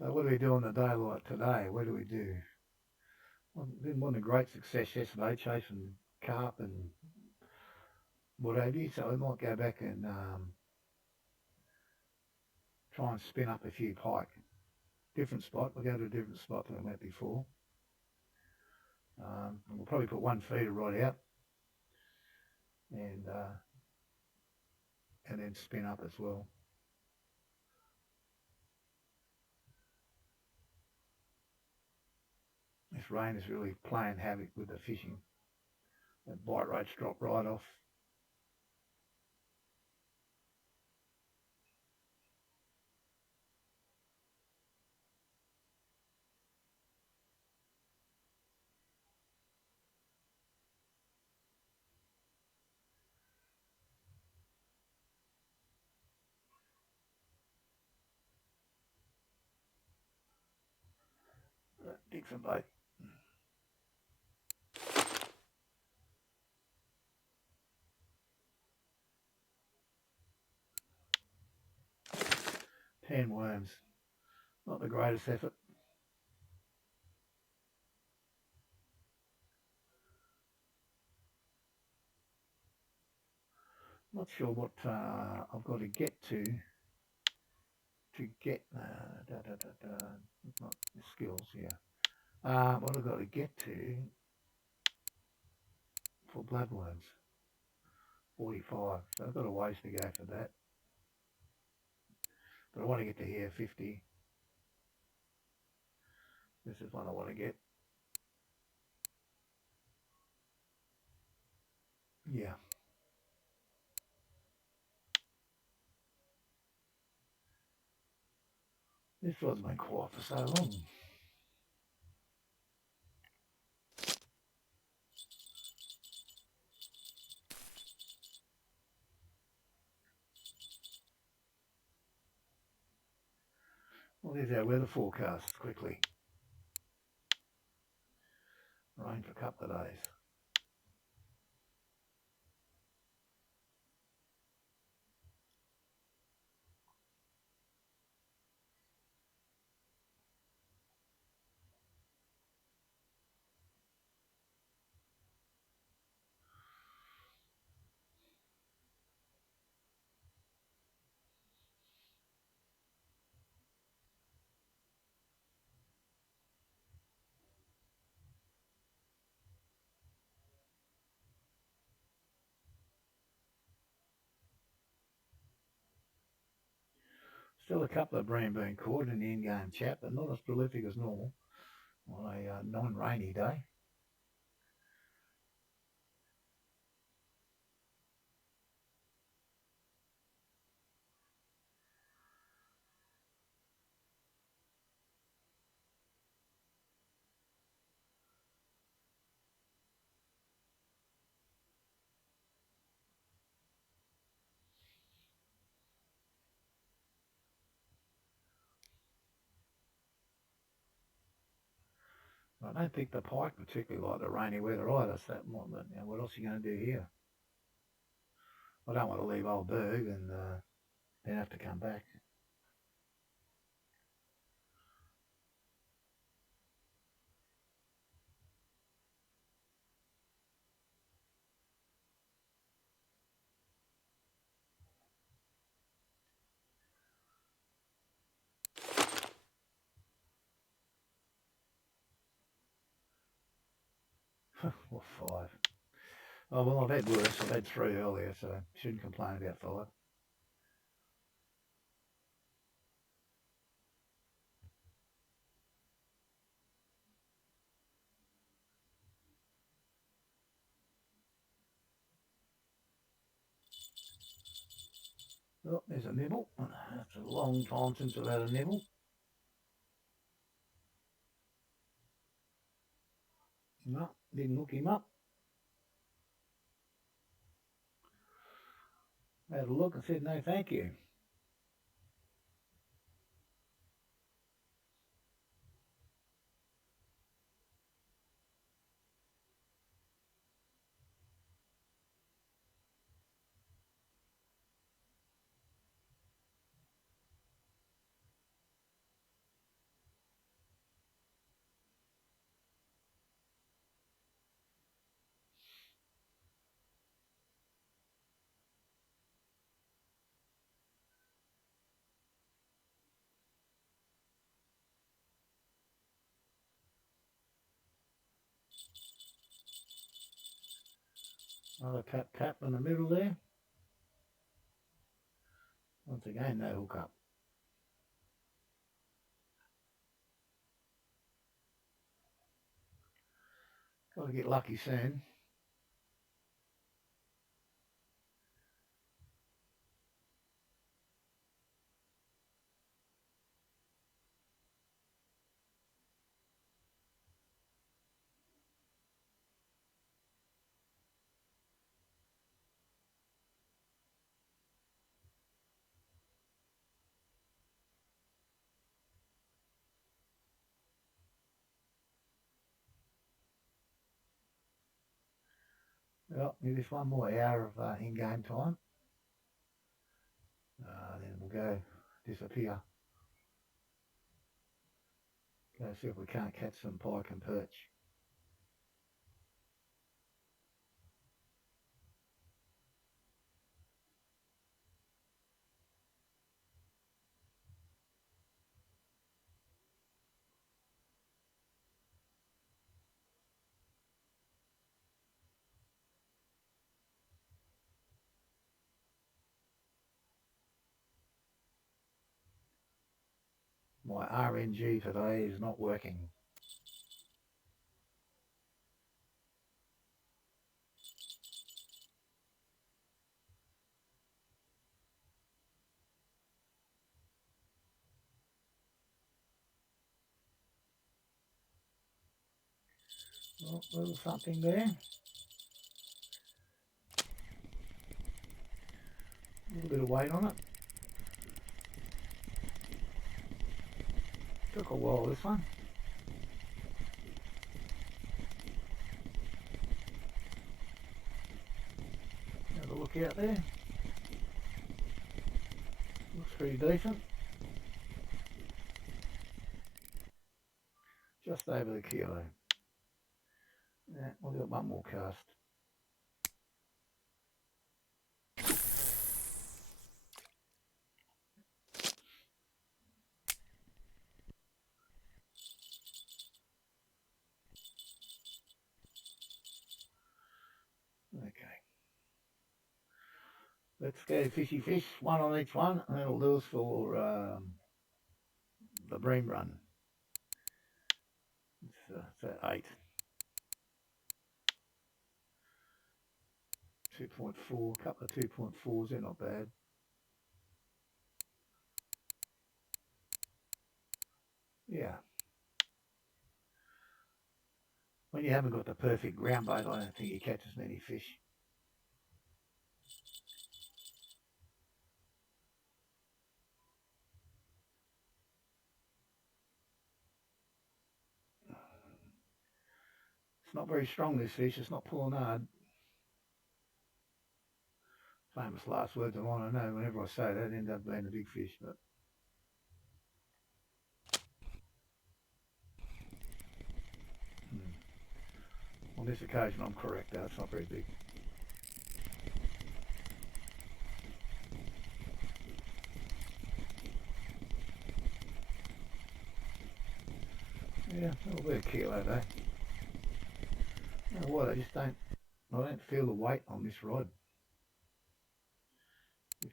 So what do we do on a day like today? What do we do? Well, didn't want a great success yesterday chasing carp and what have you, so we might go back and try and spin up a few pike. Different spot, we'll go to a different spot than we went before. We'll probably put one feeder right out and then spin up as well. This rain is really playing havoc with the fishing. That bite rate's dropped right off. stick some bait. Ten worms. Not the greatest effort. Not sure what I've got to get to get not the skills here. What I've got to get to for bloodworms. 45. So I've got a ways to go for that. But I want to get to here 50. This is what I want to get. Yeah. This rod's been quiet for so long. Well, there's our weather forecast quickly. Rain for a couple of days. Still a couple of bream being caught in the in-game chat, but not as prolific as normal on a non-rainy day. I don't think the pike particularly like the rainy weather either, so that might, but, what else are you going to do here? I don't want to leave Old Burg and then have to come back. Or 5. Oh, well, I've had worse. I've had 3 earlier, so shouldn't complain about 5. Oh, there's a nibble. That's a long time since I've had a nibble. No, didn't hook him up. I had a look and said no thank you. Another tap in the middle there. Once again, no hook up. Got to get lucky soon. Well, give this one more hour of in-game time. Then we'll go disappear. Go see if we can't catch some pike and perch. My RNG today is not working. Well, a little something there. A little bit of weight on it. Took a while, this one. Have a look out there. Looks pretty decent. Just over the kilo. Yeah, we'll do one more cast. Okay. Let's go fishy fish, one on each one, and that'll do us for the bream run. It's at 8. 2.4, a couple of 2.4s, they're not bad. Yeah. When you haven't got the perfect ground bait, I don't think you catch as many fish. It's not very strong, this fish. It's not pulling hard. Famous last words of mine, I know. Whenever I say that, it ends up being a big fish. But on this occasion, I'm correct, though. It's not very big. Yeah, it'll be a kilo, though. You know what? I don't feel the weight on this rod.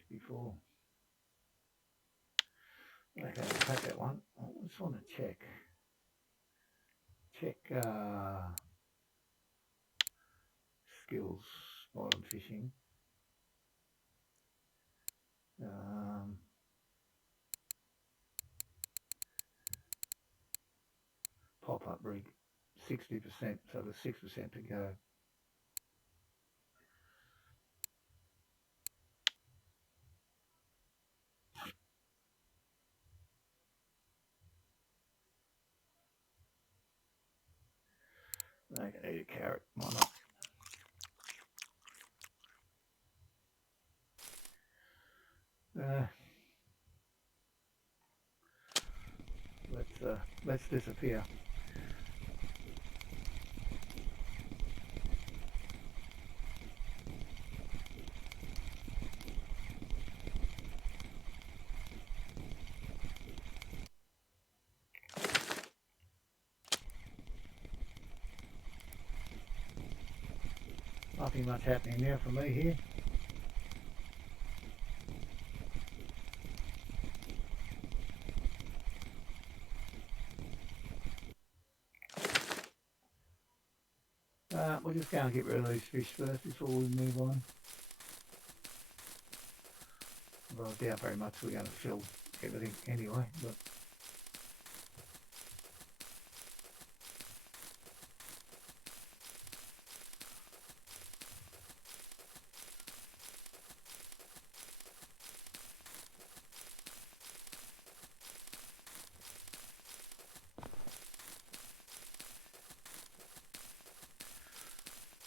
54. Okay, I'll take that one. I just want to check skills bottom fishing. Pop-up rig, 60%, so there's 6% to go. I can eat a carrot, why not? Let's disappear. Nothing much happening now for me here. We're just going to get rid of these fish first before we move on. Well, I doubt very much we're going to fill everything anyway, but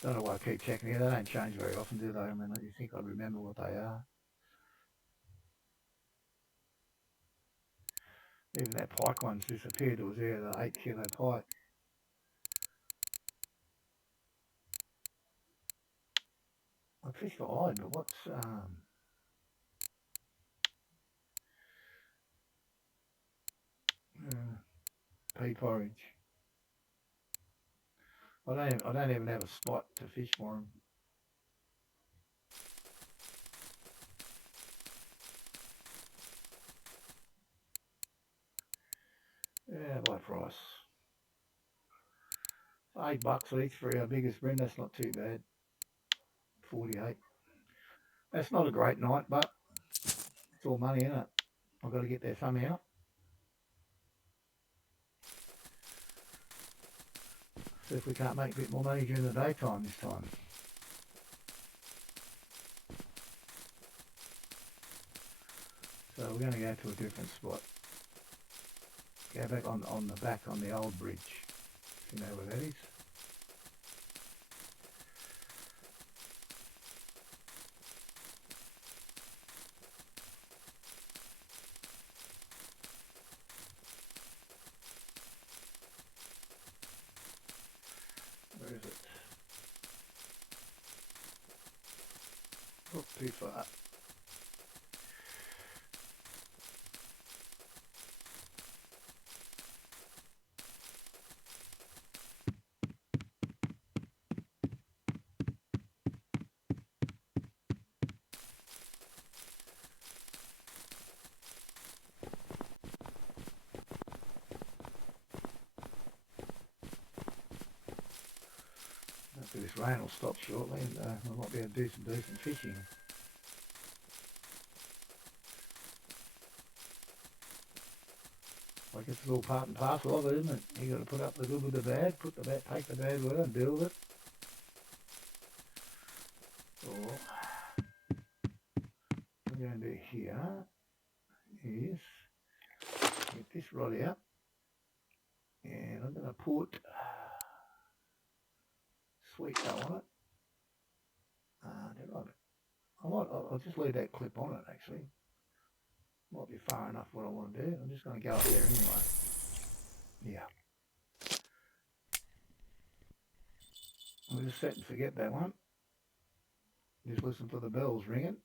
Don't know why I keep checking here. They don't change very often, do they? I mean, you think I'd remember what they are. Even that pike one's disappeared. It was there, the 8 kilo pike. I fished for hide, but what's pea porridge? I don't even have a spot to fish for them. Yeah, by price. $8 each for our biggest bream. That's not too bad. 48. That's not a great night, but it's all money, isn't it? I've got to get there somehow. See if we can't make a bit more money during the daytime this time. So we're going to go to a different spot. Go back on the back on the old bridge. You know where that is? Where is it? Not too far. Hopefully this rain will stop shortly and I might be able to do some decent fishing. Like it's all part and parcel of it, isn't it? You got to put up the good with the bad, take the bad with it and deal with it. Or what I'm going to do here is get this rod out and I'm going to put sweet dough on it. I'll just leave that clip on it actually. Might be far enough what I want to do. I'm just going to go up there anyway. Yeah. I'll just set and forget that one. Just listen for the bells ringing.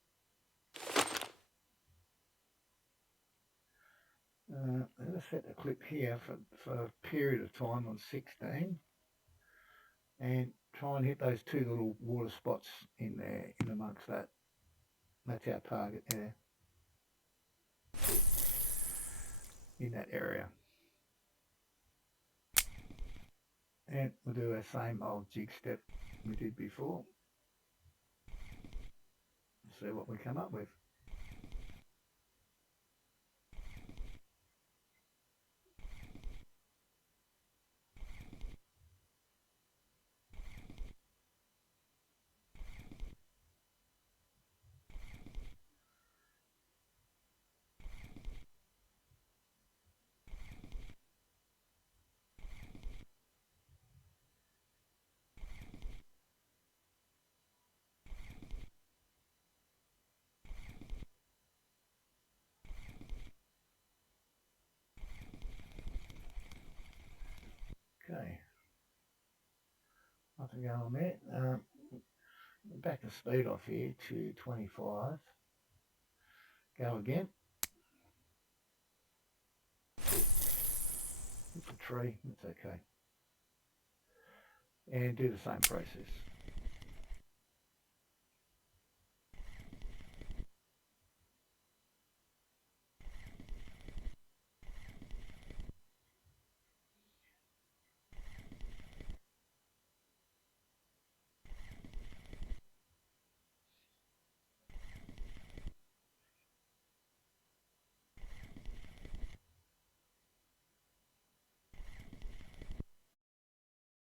I'm going to set the clip here for a period of time on 16 and try and hit those two little water spots in there, in amongst that. That's our target there. In that area. And we'll do our same old jig step we did before. See what we come up with. Okay, nothing going on there. Back the speed off here to 25. Go again. It's a tree, it's okay. And do the same process.